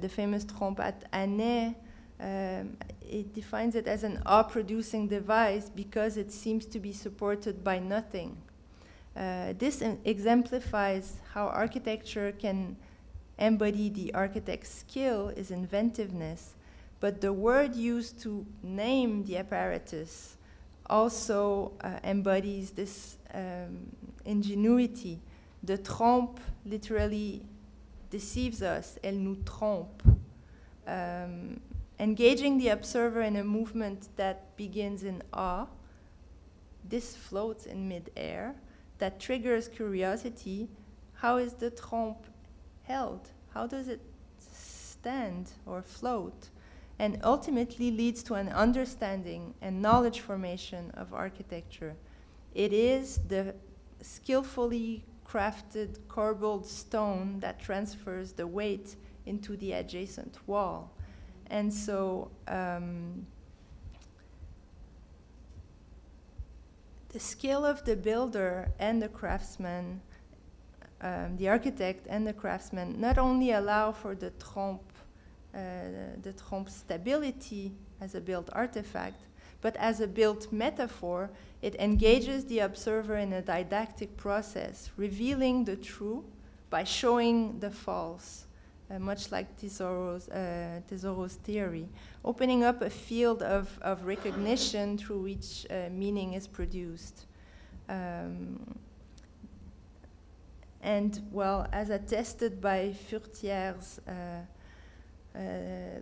the famous trompe at Annay. It defines it as an awe-producing device because it seems to be supported by nothing. This exemplifies how architecture can embody the architect's skill, is inventiveness, but the word used to name the apparatus also embodies this ingenuity. The trompe literally deceives us, elle nous trompe. Engaging the observer in a movement that begins in awe, this floats in mid-air, that triggers curiosity, how is the trompe held? How does it stand or float? And ultimately leads to an understanding and knowledge formation of architecture. It is the skillfully crafted corbelled stone that transfers the weight into the adjacent wall. And so the skill of the builder and the craftsman, the architect and the craftsman, not only allow for the trompe stability as a built artifact, but as a built metaphor, it engages the observer in a didactic process, revealing the true by showing the false, much like Tesoro's theory, opening up a field of recognition through which meaning is produced. And, well, as attested by Furetière's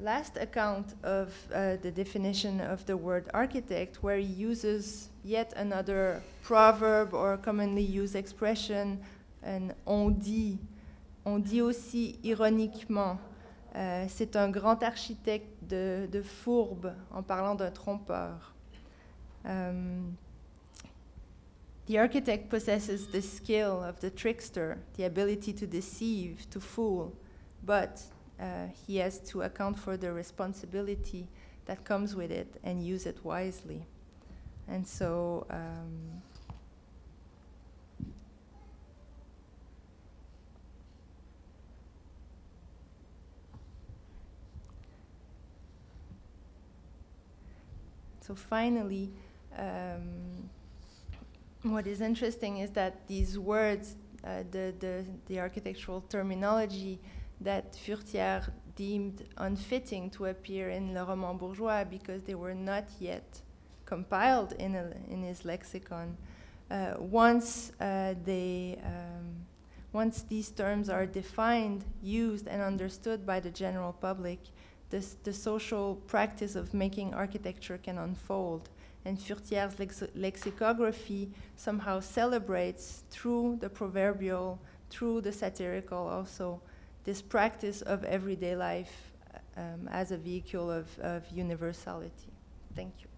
last account of the definition of the word architect, where he uses yet another proverb or commonly used expression, and on dit aussi ironiquement, c'est un grand architecte de fourbe, en parlant d'un trompeur. The architect possesses the skill of the trickster, the ability to deceive, to fool, but he has to account for the responsibility that comes with it and use it wisely. And so finally, what is interesting is that these words, the architectural terminology that Furetière deemed unfitting to appear in Le Roman Bourgeois because they were not yet compiled in his lexicon. Once these terms are defined, used, and understood by the general public, the social practice of making architecture can unfold. And Furetière's lexicography somehow celebrates, through the proverbial, through the satirical also, this practice of everyday life as a vehicle of universality. Thank you.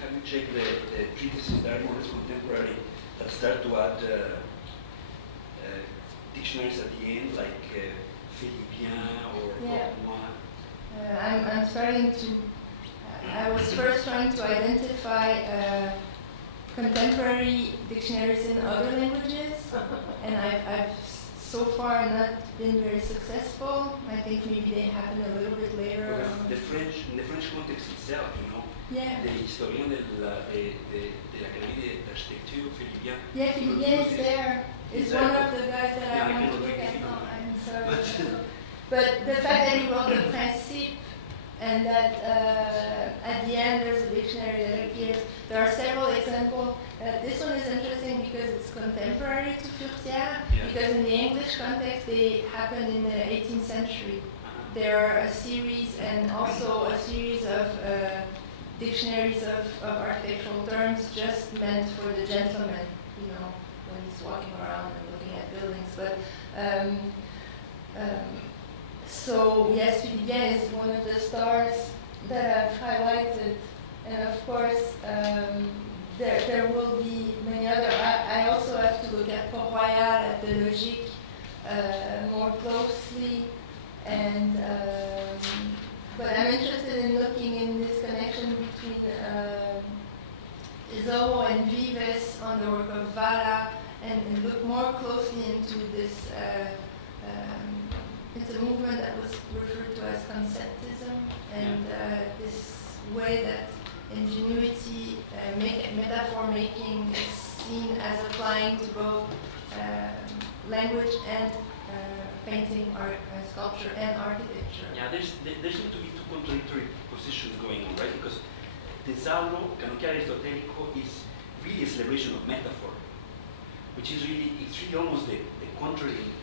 Have you checked the treatises that are more contemporary that start to add dictionaries at the end, like Philippien or I'm starting to. I was first trying to identify contemporary dictionaries in other languages, and I've so far not been very successful. I think maybe they happen a little bit later. Well, in the French context itself, you know. Yeah. The historian de l'Académie d'Architecture, Philippien. Yeah, Philippien is there. Is one of the guys that I want to look at. Oh, I'm sorry. But the fact that he wrote the principe and that at the end there's a dictionary that appears. There are several examples. This one is interesting because it's contemporary to Furetière, because in the English context they happen in the 18th century. There are a series and also a series of dictionaries of architectural terms just meant for the gentleman, you know, when he's walking around and looking at buildings. But so yes, Philippien is one of the stars that I've highlighted, and of course there will be many other. I also have to look at Port-Royal, at the Logique more closely, and but I'm interested in looking in this connection between Zorro and Vives on the work of Valla, and look more closely into this. It's a movement that was referred to as conceptism, and this way that ingenuity, metaphor making, is seen as applying to both language and painting, sculpture, and architecture. Yeah, there seem to be two contradictory positions going on, right? Because Tesauro, Canonical Aristotelico, is really a celebration of metaphor, which is really, it's really almost the contrary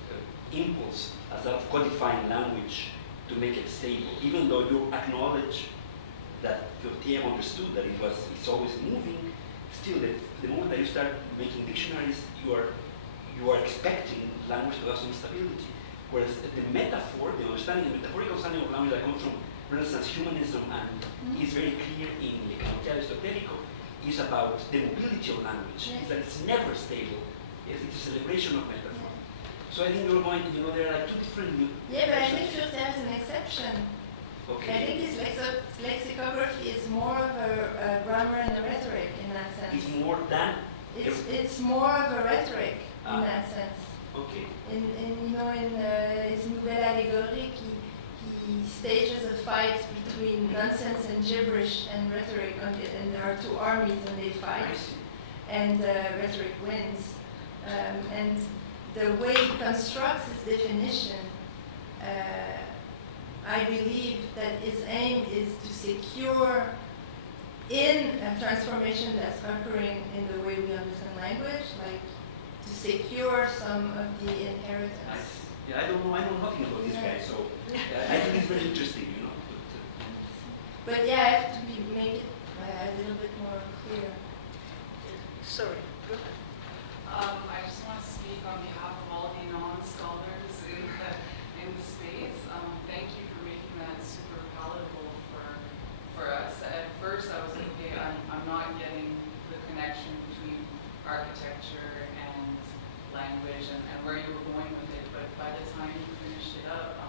impulse as that codifying language to make it stable, even though you acknowledge that Furetière understood that it's always moving. Still, the moment that you start making dictionaries, you are expecting language to have some stability. Whereas the metaphor, the metaphorical understanding of language that comes from Renaissance humanism and is very clear in Le Canonical Aristotelico, is about the mobility of language. Is that it's never stable. It's a celebration of metaphor. So I think you're going, there are like two different. Yeah, but I think Furetière is an exception. Okay. I think his lexicography is more of a grammar and a rhetoric in that sense. It's more than. It's more of a rhetoric in that sense. Okay. In his Nouvelle Allégorie, he stages a fight between nonsense and gibberish and rhetoric, and there are two armies and they fight, and rhetoric wins. And the way he constructs his definition, I believe that his aim is to secure in a transformation that's occurring in the way we understand language, like to secure some of the inheritance. Yeah, I know nothing about this guy, so I think it's very interesting, But yeah, I have to make it a little bit more clear. Sorry, go ahead. I just want to speak on behalf of all the non-scholars in the space. Thank you for making that super palatable for us. At first, I was thinking I'm not getting the connection between architecture and language and where you were going with it. But by the time you finished it up,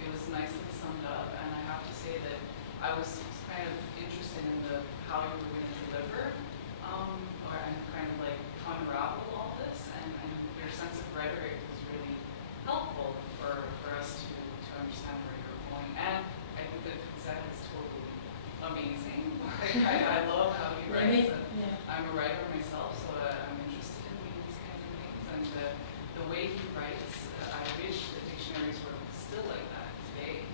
it was nicely summed up. And I have to say that I was kind of interested in how you were going to deliver, and kind of like unravel all this. And your sense of rhetoric was really helpful for us to understand where you're going. And I think that Furetière is totally amazing. I love how he writes. I'm a writer myself, so I'm interested in reading these kind of things. And the way he writes, I wish the dictionaries were still like that today.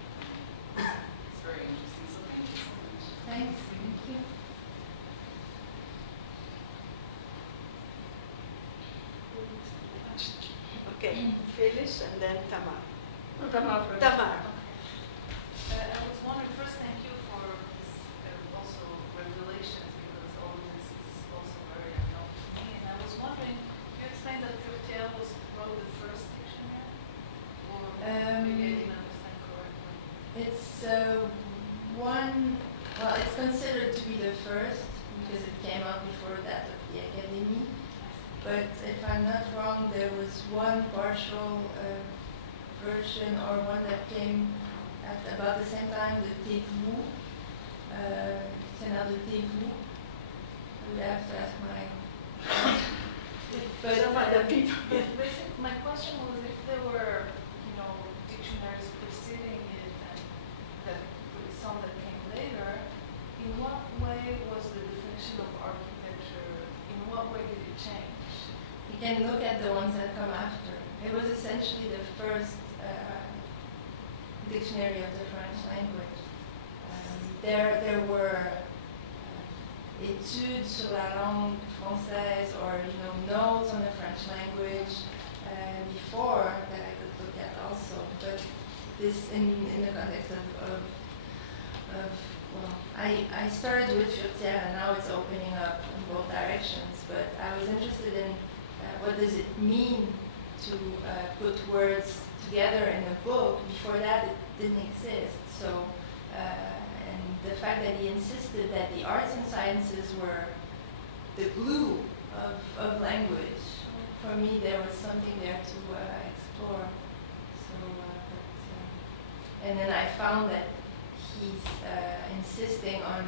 It's very interesting, so thank you so much. Thanks. Thank you. Okay, Phyllis and then Tamar. Tamar. I was wondering, first, thank you for this also revelations, because all of this is also very unknown to me. And I was wondering, you explained that Furetière wrote the first dictionary? Or maybe I didn't understand correctly. It's it's considered to be the first because it came out before that of the Academy. But if I'm not wrong, there was one partial version or one that came at about the same time, the Tévou. It's another Tévou. I would have to ask my but some other people. My question was if there were, dictionaries preceding it and some that came later, in what way was the definition of architecture, in what way did it change? You can look at the ones that come after. It was essentially the first dictionary of the French language. There were études sur la langue française, or notes on the French language before that I could look at also. But this in the context of I started with Furetière and now it's opening up in both directions. But I was interested in what does it mean to put words together in a book. Before that, it didn't exist. So, and the fact that he insisted that the arts and sciences were the glue of language, for me, there was something there to explore. So, and then I found that he's insisting on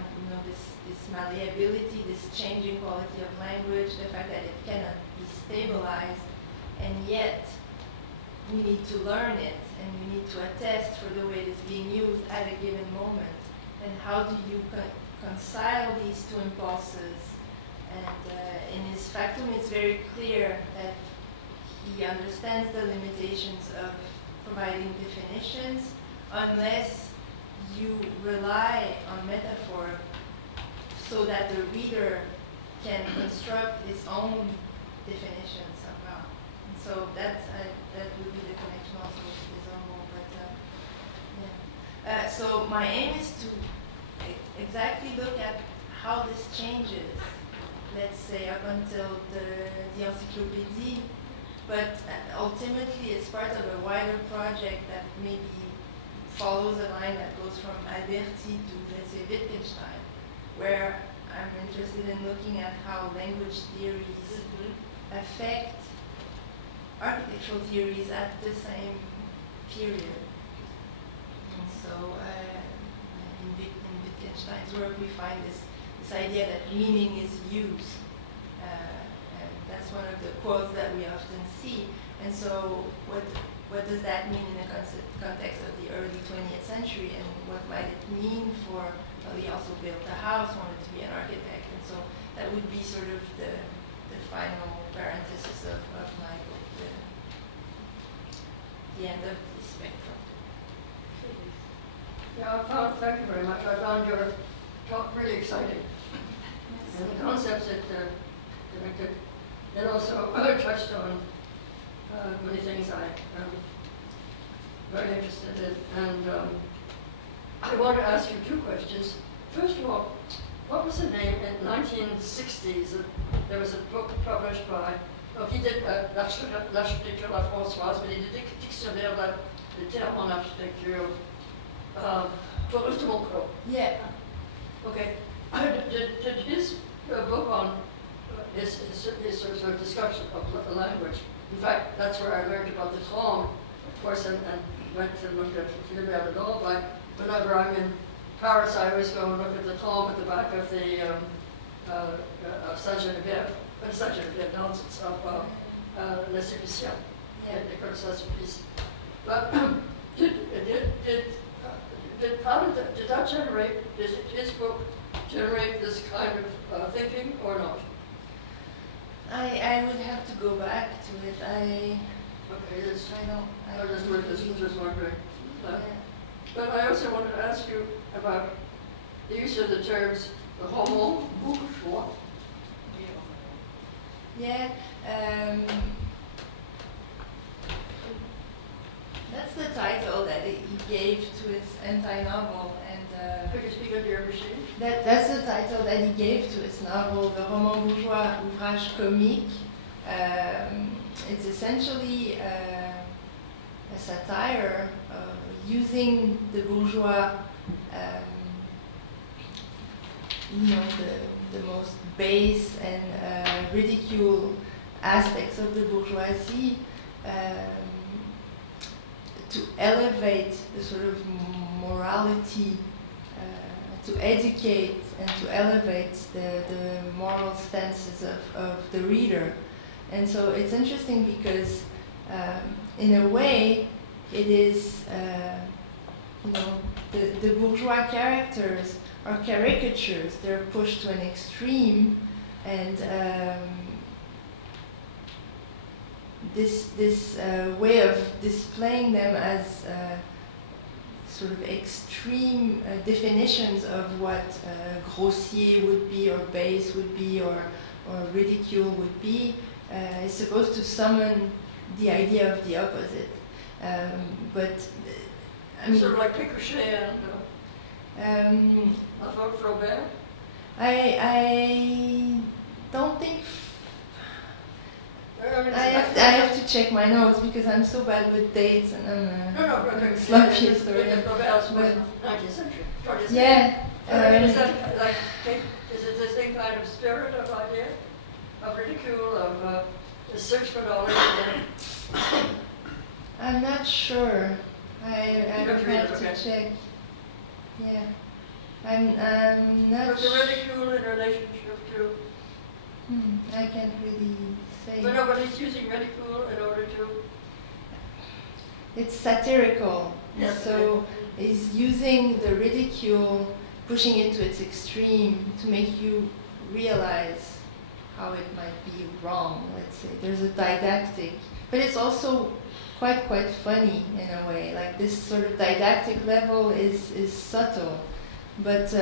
this malleability, this changing quality of language, the fact that it cannot be stabilized, and yet we need to learn it and we need to attest for the way it's being used at a given moment. And how do you reconcile these two impulses? And in his factum, it's very clear that he understands the limitations of providing definitions unless you rely on metaphor so that the reader can construct his own definition somehow. And so that would be the connection also with his own work. But yeah. So my aim is to exactly look at how this changes, let's say up until the encyclopédie, but ultimately it's part of a wider project that maybe follows a line that goes from Alberti to, let's say, Wittgenstein, where I'm interested in looking at how language theories affect architectural theories at the same period. And so in Wittgenstein's work we find this idea that meaning is use. And that's one of the quotes that we often see. And so what does that mean in the context of the early 20th century, and what might it mean for, well, he also built a house, wanted to be an architect, and so that would be sort of the final parenthesis of my book, the end of the spectrum. Yeah, thank you very much. I found your talk really exciting. And the concepts it connected. It also touched on many things I am very interested in. And I want to ask you two questions. First of all, what was the name in 1960s? There was a book published by, he did l'architecture la Françoise, but he did a dictionnaire littéraire en architecture for Ruse de Montre. Yeah. Okay. Did his book on his sort of discussion of the language, in fact, that's where I learned about the tram, of course, and went to look at Philibert de Gaulle. Whenever I'm in Paris, I always go and look at the tram at the back of the Saint-Geneviève, nonsense, of Les Épiciens, the Saint-Sulpice. But did that generate, did his book generate this kind of thinking or not? I would have to go back to it. Okay, yes. I was just wondering. But I also wanted to ask you about the use of the terms roman bourgeois. Yeah, that's the title that he gave to his anti-novel, and could you speak into your machine? That's the title that he gave to his novel, the roman bourgeois ouvrage comique. It's essentially a satire using the bourgeois, the most base and ridicule aspects of the bourgeoisie to elevate the sort of morality, to educate and to elevate the moral stances of the reader. And so it's interesting because in a way it is, the bourgeois characters are caricatures. They're pushed to an extreme, and this way of displaying them as sort of extreme definitions of what grossier would be, or base would be, or ridicule would be, is supposed to summon the idea of the opposite. But I mean, sort of like Ricochet and Flaubert. I don't think. I have to check my notes because I'm so bad with dates and I'm a sloppy historian. Flaubert was 19th century. Yeah. Is that like, is it the same kind of spirit of idea, of ridicule, of the search for knowledge? I'm not sure. I would have to check. Yeah. I'm not. But the ridicule in relationship to. I can't really say. But no, but he's using ridicule in order to. It's satirical. Yes. So he's using the ridicule, pushing it to its extreme to make you realize how it might be wrong. Let's say there's a didactic, but it's also quite funny in a way. Like this sort of didactic level is subtle, but.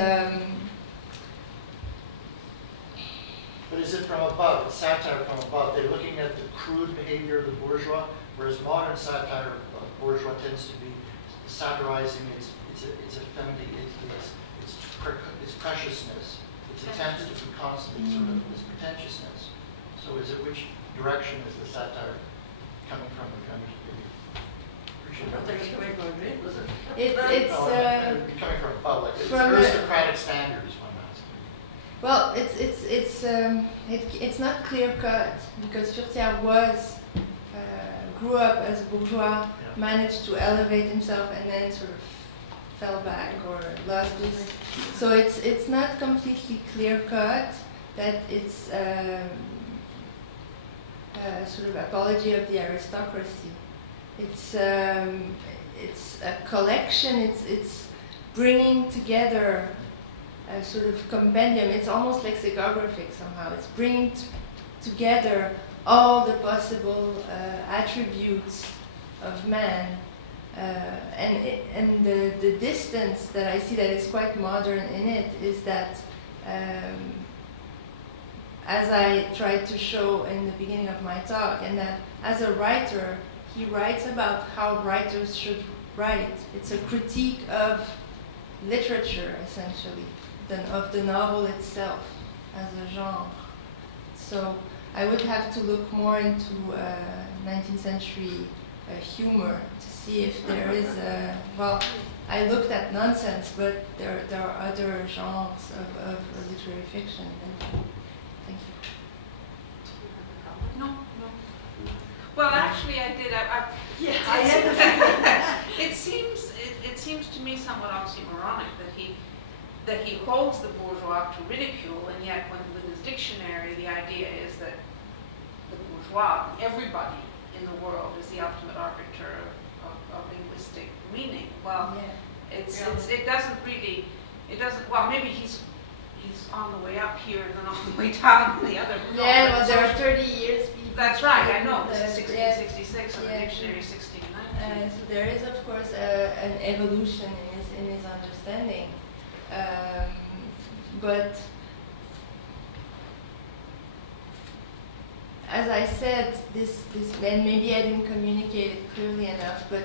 But is it from above? It's satire from above. They're looking at the crude behavior of the bourgeois, whereas modern satire, bourgeois tends to be satirizing its effeminacy, its preciousness, its attempts to be constant, sort of its pretentiousness. So is it which direction is the satire coming from? I don't think it's coming from a dream, was it? It's coming from above, like it's from aristocratic standards, one asking. well, it's not clear cut because Furetière grew up as a bourgeois, managed to elevate himself, and then sort of fell back or lost his. So it's not completely clear cut that it's sort of apology of the aristocracy. It's a collection. It's bringing together a sort of compendium. It's almost lexicographic somehow. It's bringing together all the possible attributes of man, and the distance that I see that is quite modern in it is that, as I tried to show in the beginning of my talk, and that as a writer, he writes about how writers should write. It's a critique of literature, essentially, of the novel itself as a genre. So I would have to look more into 19th century humor to see if there is a, well, I looked at nonsense, but there are other genres of literary fiction. Thank you. No. Well, actually, I did. Yes, I had It seems to me somewhat oxymoronic that he holds the bourgeois to ridicule, and yet with his dictionary, the idea is that the bourgeois, everybody in the world, is the ultimate arbiter of linguistic meaning. Well, it doesn't. Well, maybe he's on the way up here and then on the way down the other. Yeah, well, there are 30 years. That's right. I know. This is 1666, and the dictionary is 1690. So there is, of course, an evolution in his understanding, but as I said, this and maybe I didn't communicate it clearly enough, but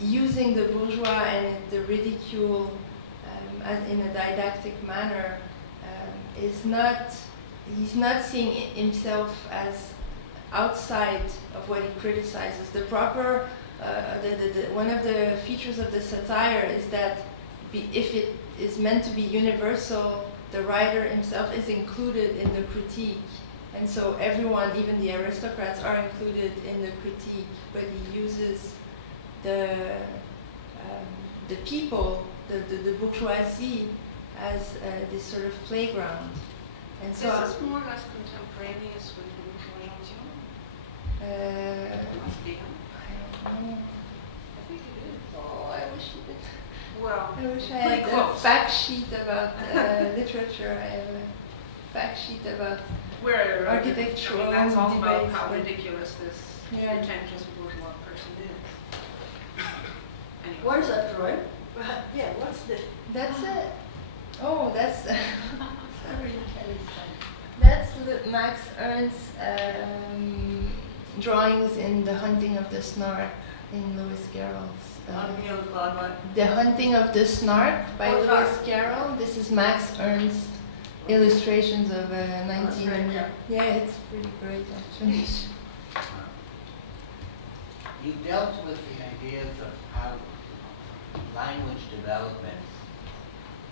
using the bourgeois and the ridicule as in a didactic manner is not. He's not seeing himself as outside of what he criticizes. The proper, one of the features of the satire is that if it is meant to be universal, the writer himself is included in the critique. And so everyone, even the aristocrats, are included in the critique, but he uses the people, the bourgeoisie, as this sort of playground. And so is this more or less contemporaneous with the Gentilhomme? Must be, huh? I don't know. I think it is. Oh, I wish it did. Well, I wish I pretty had close. a fact sheet about literature. I have a fact sheet about Where architectural I mean, that's all about debates, how but- ridiculous this pretentious bourgeois person is. Anyway. What is that, Troy? Yeah, what's the, That's it. Oh, that's sorry, Kelly. That's Max Ernst's drawings in The Hunting of the Snark in Lewis Carroll's. The Hunting of the Snark by Oh, Lewis Snark. Carroll. This is Max Ernst's illustrations of 19. great, yeah. It's pretty great actually. You dealt with the ideas of how language development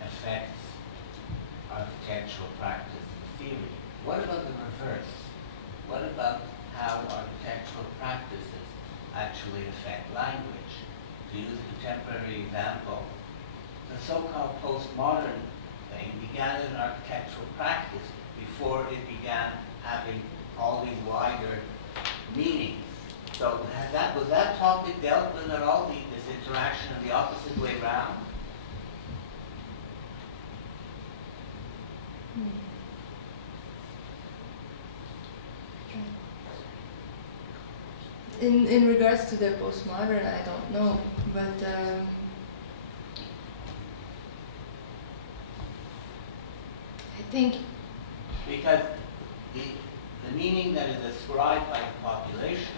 affects architectural practice and theory. What about the reverse? What about how architectural practices actually affect language? To use a contemporary example, the so-called postmodern thing began as an architectural practice before it began having all these wider meanings. So was that topic dealt with at all, this interaction of the opposite way round? In regards to the postmodern, I don't know, but I think Because the meaning that is ascribed by the population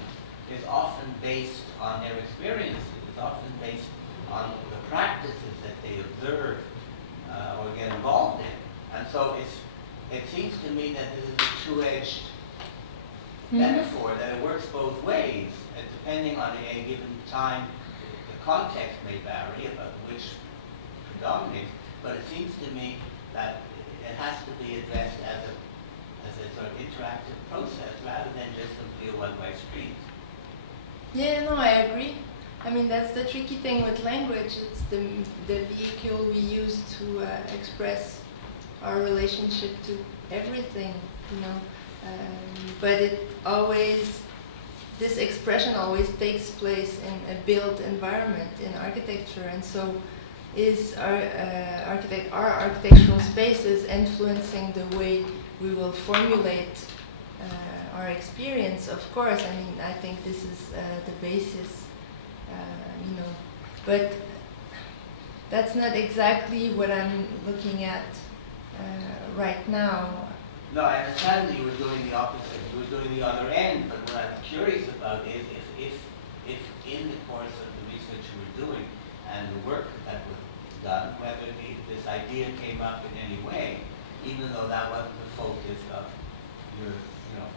is often based on their experiences It's often based on the practices that they observe or get involved in. And so it seems to me that this is a two-edged metaphor, that it works both ways, and depending on a given time, the context may vary about which predominates, but it seems to me that it has to be addressed as a sort of interactive process rather than just simply a one-way street. Yeah, no, I agree. I mean, that's the tricky thing with language. It's the vehicle we use to express our relationship to everything, you know. But this expression always takes place in a built environment in architecture, and so is our architectural spaces influencing the way we will formulate our experience. Of course, I mean, I think this is the basis, you know, but that's not exactly what I'm looking at right now. No, I understand that you were doing the opposite, you were doing the other end, but what I'm curious about is if in the course of the research you were doing and the work that was done, whether this idea came up in any way, even though that wasn't the focus of your, you know.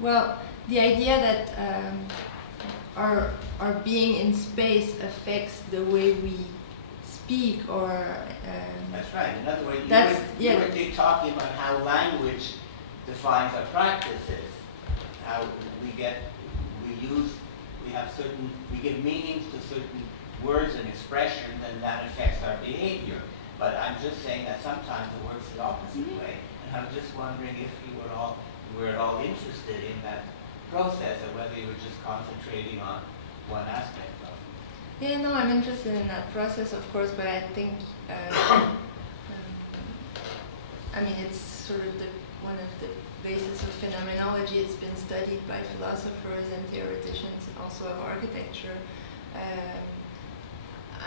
Well, the idea that our being in space affects the way we speak, or that's right. In other words, you were talking about how language defines our practices, how we give meanings to certain words and expressions, and that affects our behavior. But I'm just saying that sometimes it works the opposite way, and I'm just wondering if you were at all interested in that process, or whether you were just concentrating on one aspect of it. Yeah, no, I'm interested in that process, of course, but I think, I mean, it's sort of one of the basis of phenomenology. It's been studied by philosophers and theoreticians also of architecture.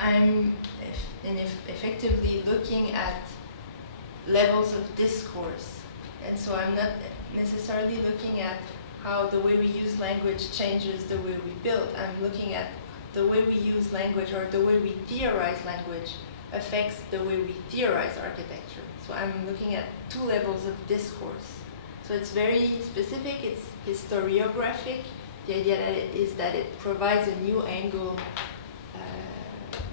I'm effectively looking at levels of discourse, and so I'm not necessarily looking at how the way we use language changes the way we build. I'm looking at the way we use language, or the way we theorize language, affects the way we theorize architecture. So I'm looking at two levels of discourse. So it's very specific, it's historiographic. The idea is that it provides a new angle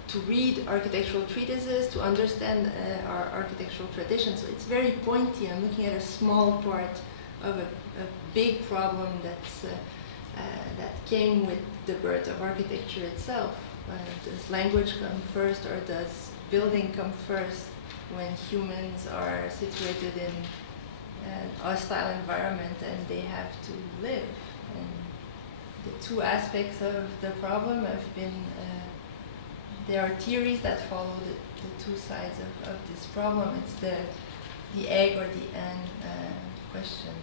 to read architectural treatises, to understand our architectural tradition. So it's very pointy. I'm looking at a small part of a big problem that came with the birth of architecture itself. Does language come first, or does building come first when humans are situated in an hostile environment and they have to live? And the two aspects of the problem have been, there are theories that follow the two sides of this problem. It's the egg or the hen question.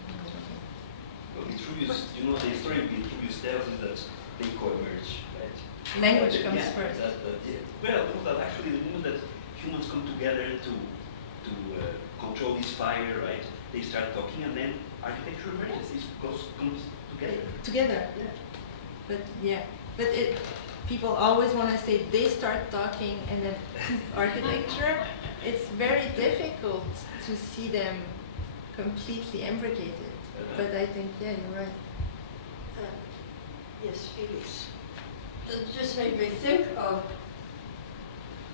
Well, Vitruvius, you know, the story of Vitruvius tells us that they co-emerge, right? Language comes first. Well, that actually the moment that humans come together to control this fire, right? They start talking, and then architecture emerges. It comes together. Together, yeah. But people always want to say they start talking, and then architecture. It's very difficult to see them completely imbricated. But I think, yeah, you're right. Yes, Felix. It just made me think of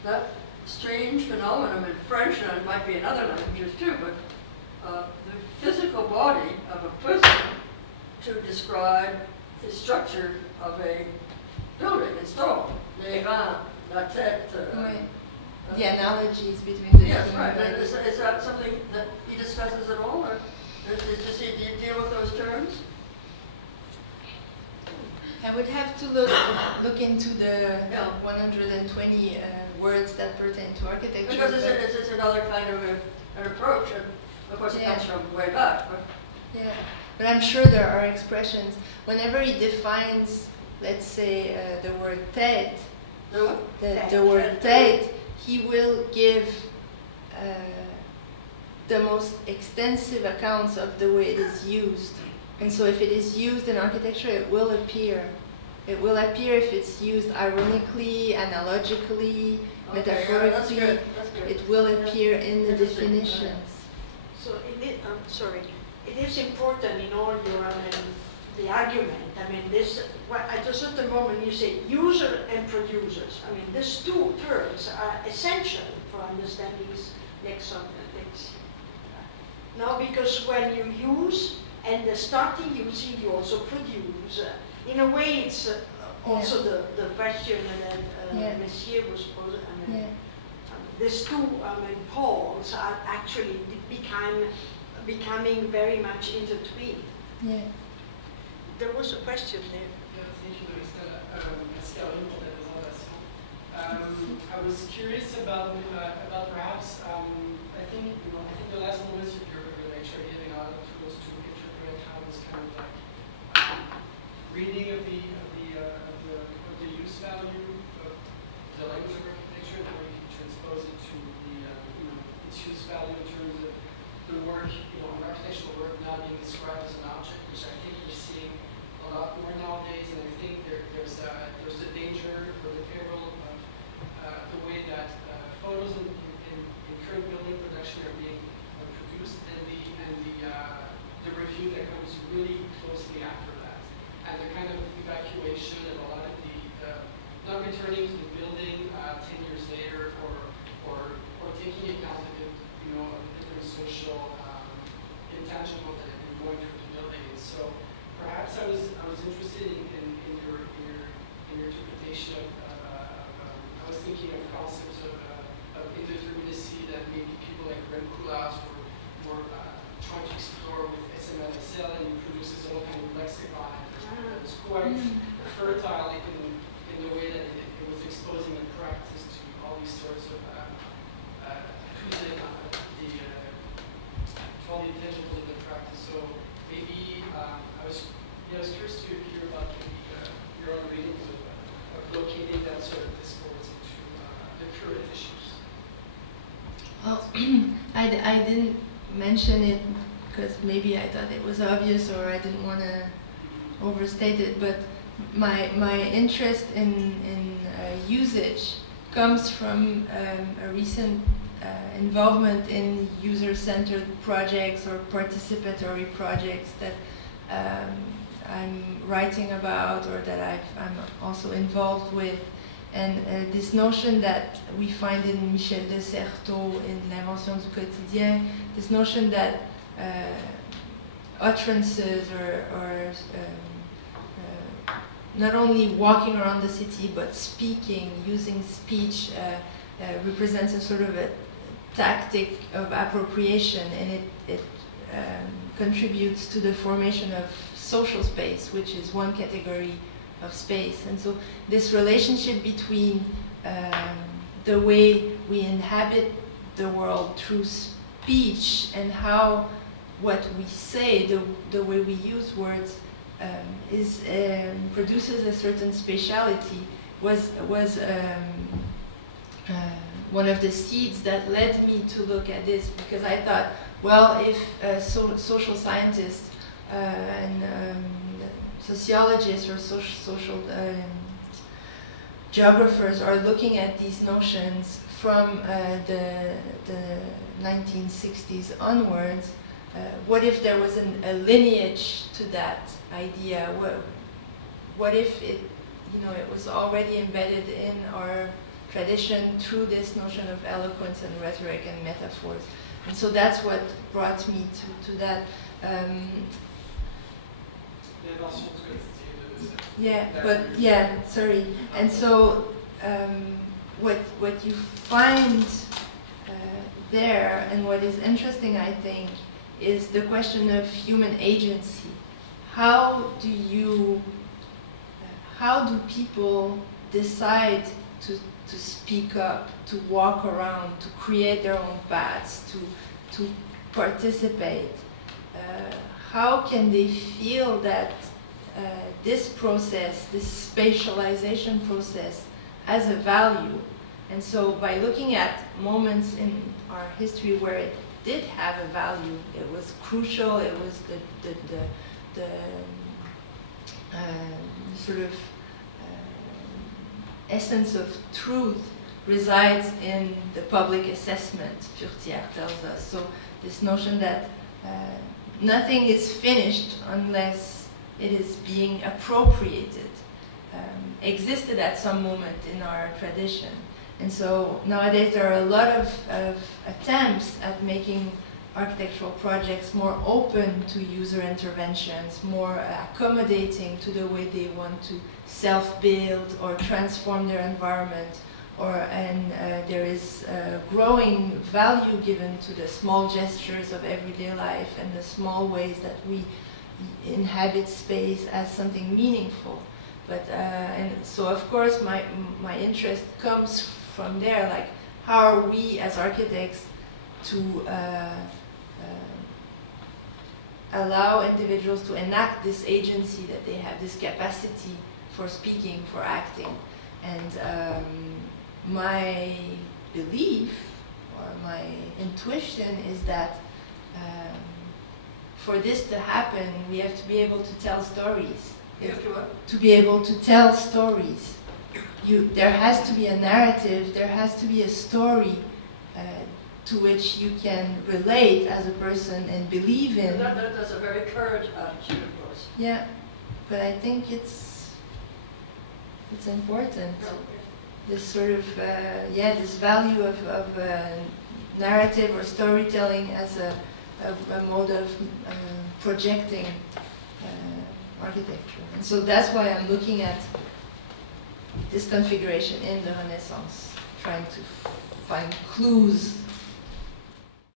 that strange phenomenon in French, and it might be in other languages too, but the physical body of a person to describe the structure of a building in stone. Les reins, la tête. The analogies between the yes, right. Is that something that he discusses at all, or does he deal with those terms? I would have to look into the 120 words that pertain to architecture. Because it's another kind of an approach, and of course it comes from way back. But yeah, but I'm sure there are expressions. Whenever he defines, let's say, the word tête, the word tête, he will give the most extensive accounts of the way it is used. And so if it is used in architecture, it will appear It will appear if it's used ironically, analogically, metaphorically. Yeah, that's good. It will appear in the Interesting. definitions. So I'm sorry, it is important in all your, the argument. I mean, this, at a certain moment you say user and producers. I mean, these two terms are essential for understanding lexicon. No, because when you use and starting using, you also produce. In a way, it's also the question that Monsieur was posing. I mean, these two poles are actually becoming very much intertwined. Yeah. There was a question there. Thank you, I was curious about perhaps I think the last moments of your lecture giving a lot of tools to interpret how this kind of like reading of the use value of the language of architecture, and how you can transpose it to the its use value in terms of the work, an architectural work not being described as an object, which I think we're seeing a lot more nowadays, and I think there's a danger or the peril of the way that photos in current building production are being produced, and the review that comes really closely after that, and the kind of evacuation of a lot of the not returning to the building 10 years later, or taking account of different social intangible that have been going through the building. And so perhaps I was interested in your interpretation of I was thinking of concepts of indeterminacy that maybe people like Rem Koolhaas were trying to explore with SMLSL, and he produces all kind of lexicon. It was quite fertile in the way that it was exposing in practice to all these sorts of all the intangibles of the practice. So maybe I was curious to hear about your own readings of locating that sort of discourse into the current issues. Well, I didn't mention it because maybe I thought it was obvious, or I didn't want to overstate it, but my interest in usage comes from a recent involvement in user-centered projects or participatory projects that I'm writing about, or that I'm also involved with. And this notion that we find in Michel de Certeau in L'Invention du Quotidien, this notion that utterances or not only walking around the city, but speaking, using speech represents a sort of a tactic of appropriation, and it contributes to the formation of social space, which is one category of space. And so this relationship between the way we inhabit the world through speech and how what we say, the way we use words, produces a certain spatiality, was one of the seeds that led me to look at this, because I thought, well, if social scientists and sociologists or social geographers are looking at these notions from the 1960s onwards, what if there was a lineage to that idea? What if it was already embedded in our tradition through this notion of eloquence and rhetoric and metaphors? And so that's what brought me to that. Sorry. And so what you find there, and what is interesting, I think, is the question of human agency. How do people decide to speak up, to walk around, to create their own paths, to participate? How can they feel that this process, this spatialization process, has a value? And so by looking at moments in our history where it did have a value, it was crucial, it was the sort of essence of truth resides in the public assessment, Furetière tells us. So this notion that nothing is finished unless it is being appropriated, existed at some moment in our tradition. And so nowadays there are a lot of attempts at making architectural projects more open to user interventions, more accommodating to the way they want to self-build or transform their environment, and there is growing value given to the small gestures of everyday life and the small ways that we inhabit space as something meaningful. But and so of course my interest comes from there, like how are we as architects to allow individuals to enact this agency that they have, this capacity for speaking, for acting. And my belief or my intuition is that for this to happen, we have to be able to tell stories. To be able to tell stories. There has to be a narrative, there has to be a story to which you can relate as a person and believe in. That's a very courage attitude, of course. Yeah, but I think it's important. This sort of, this value of narrative or storytelling as a mode of projecting architecture. And so that's why I'm looking at this configuration in the Renaissance, trying to find clues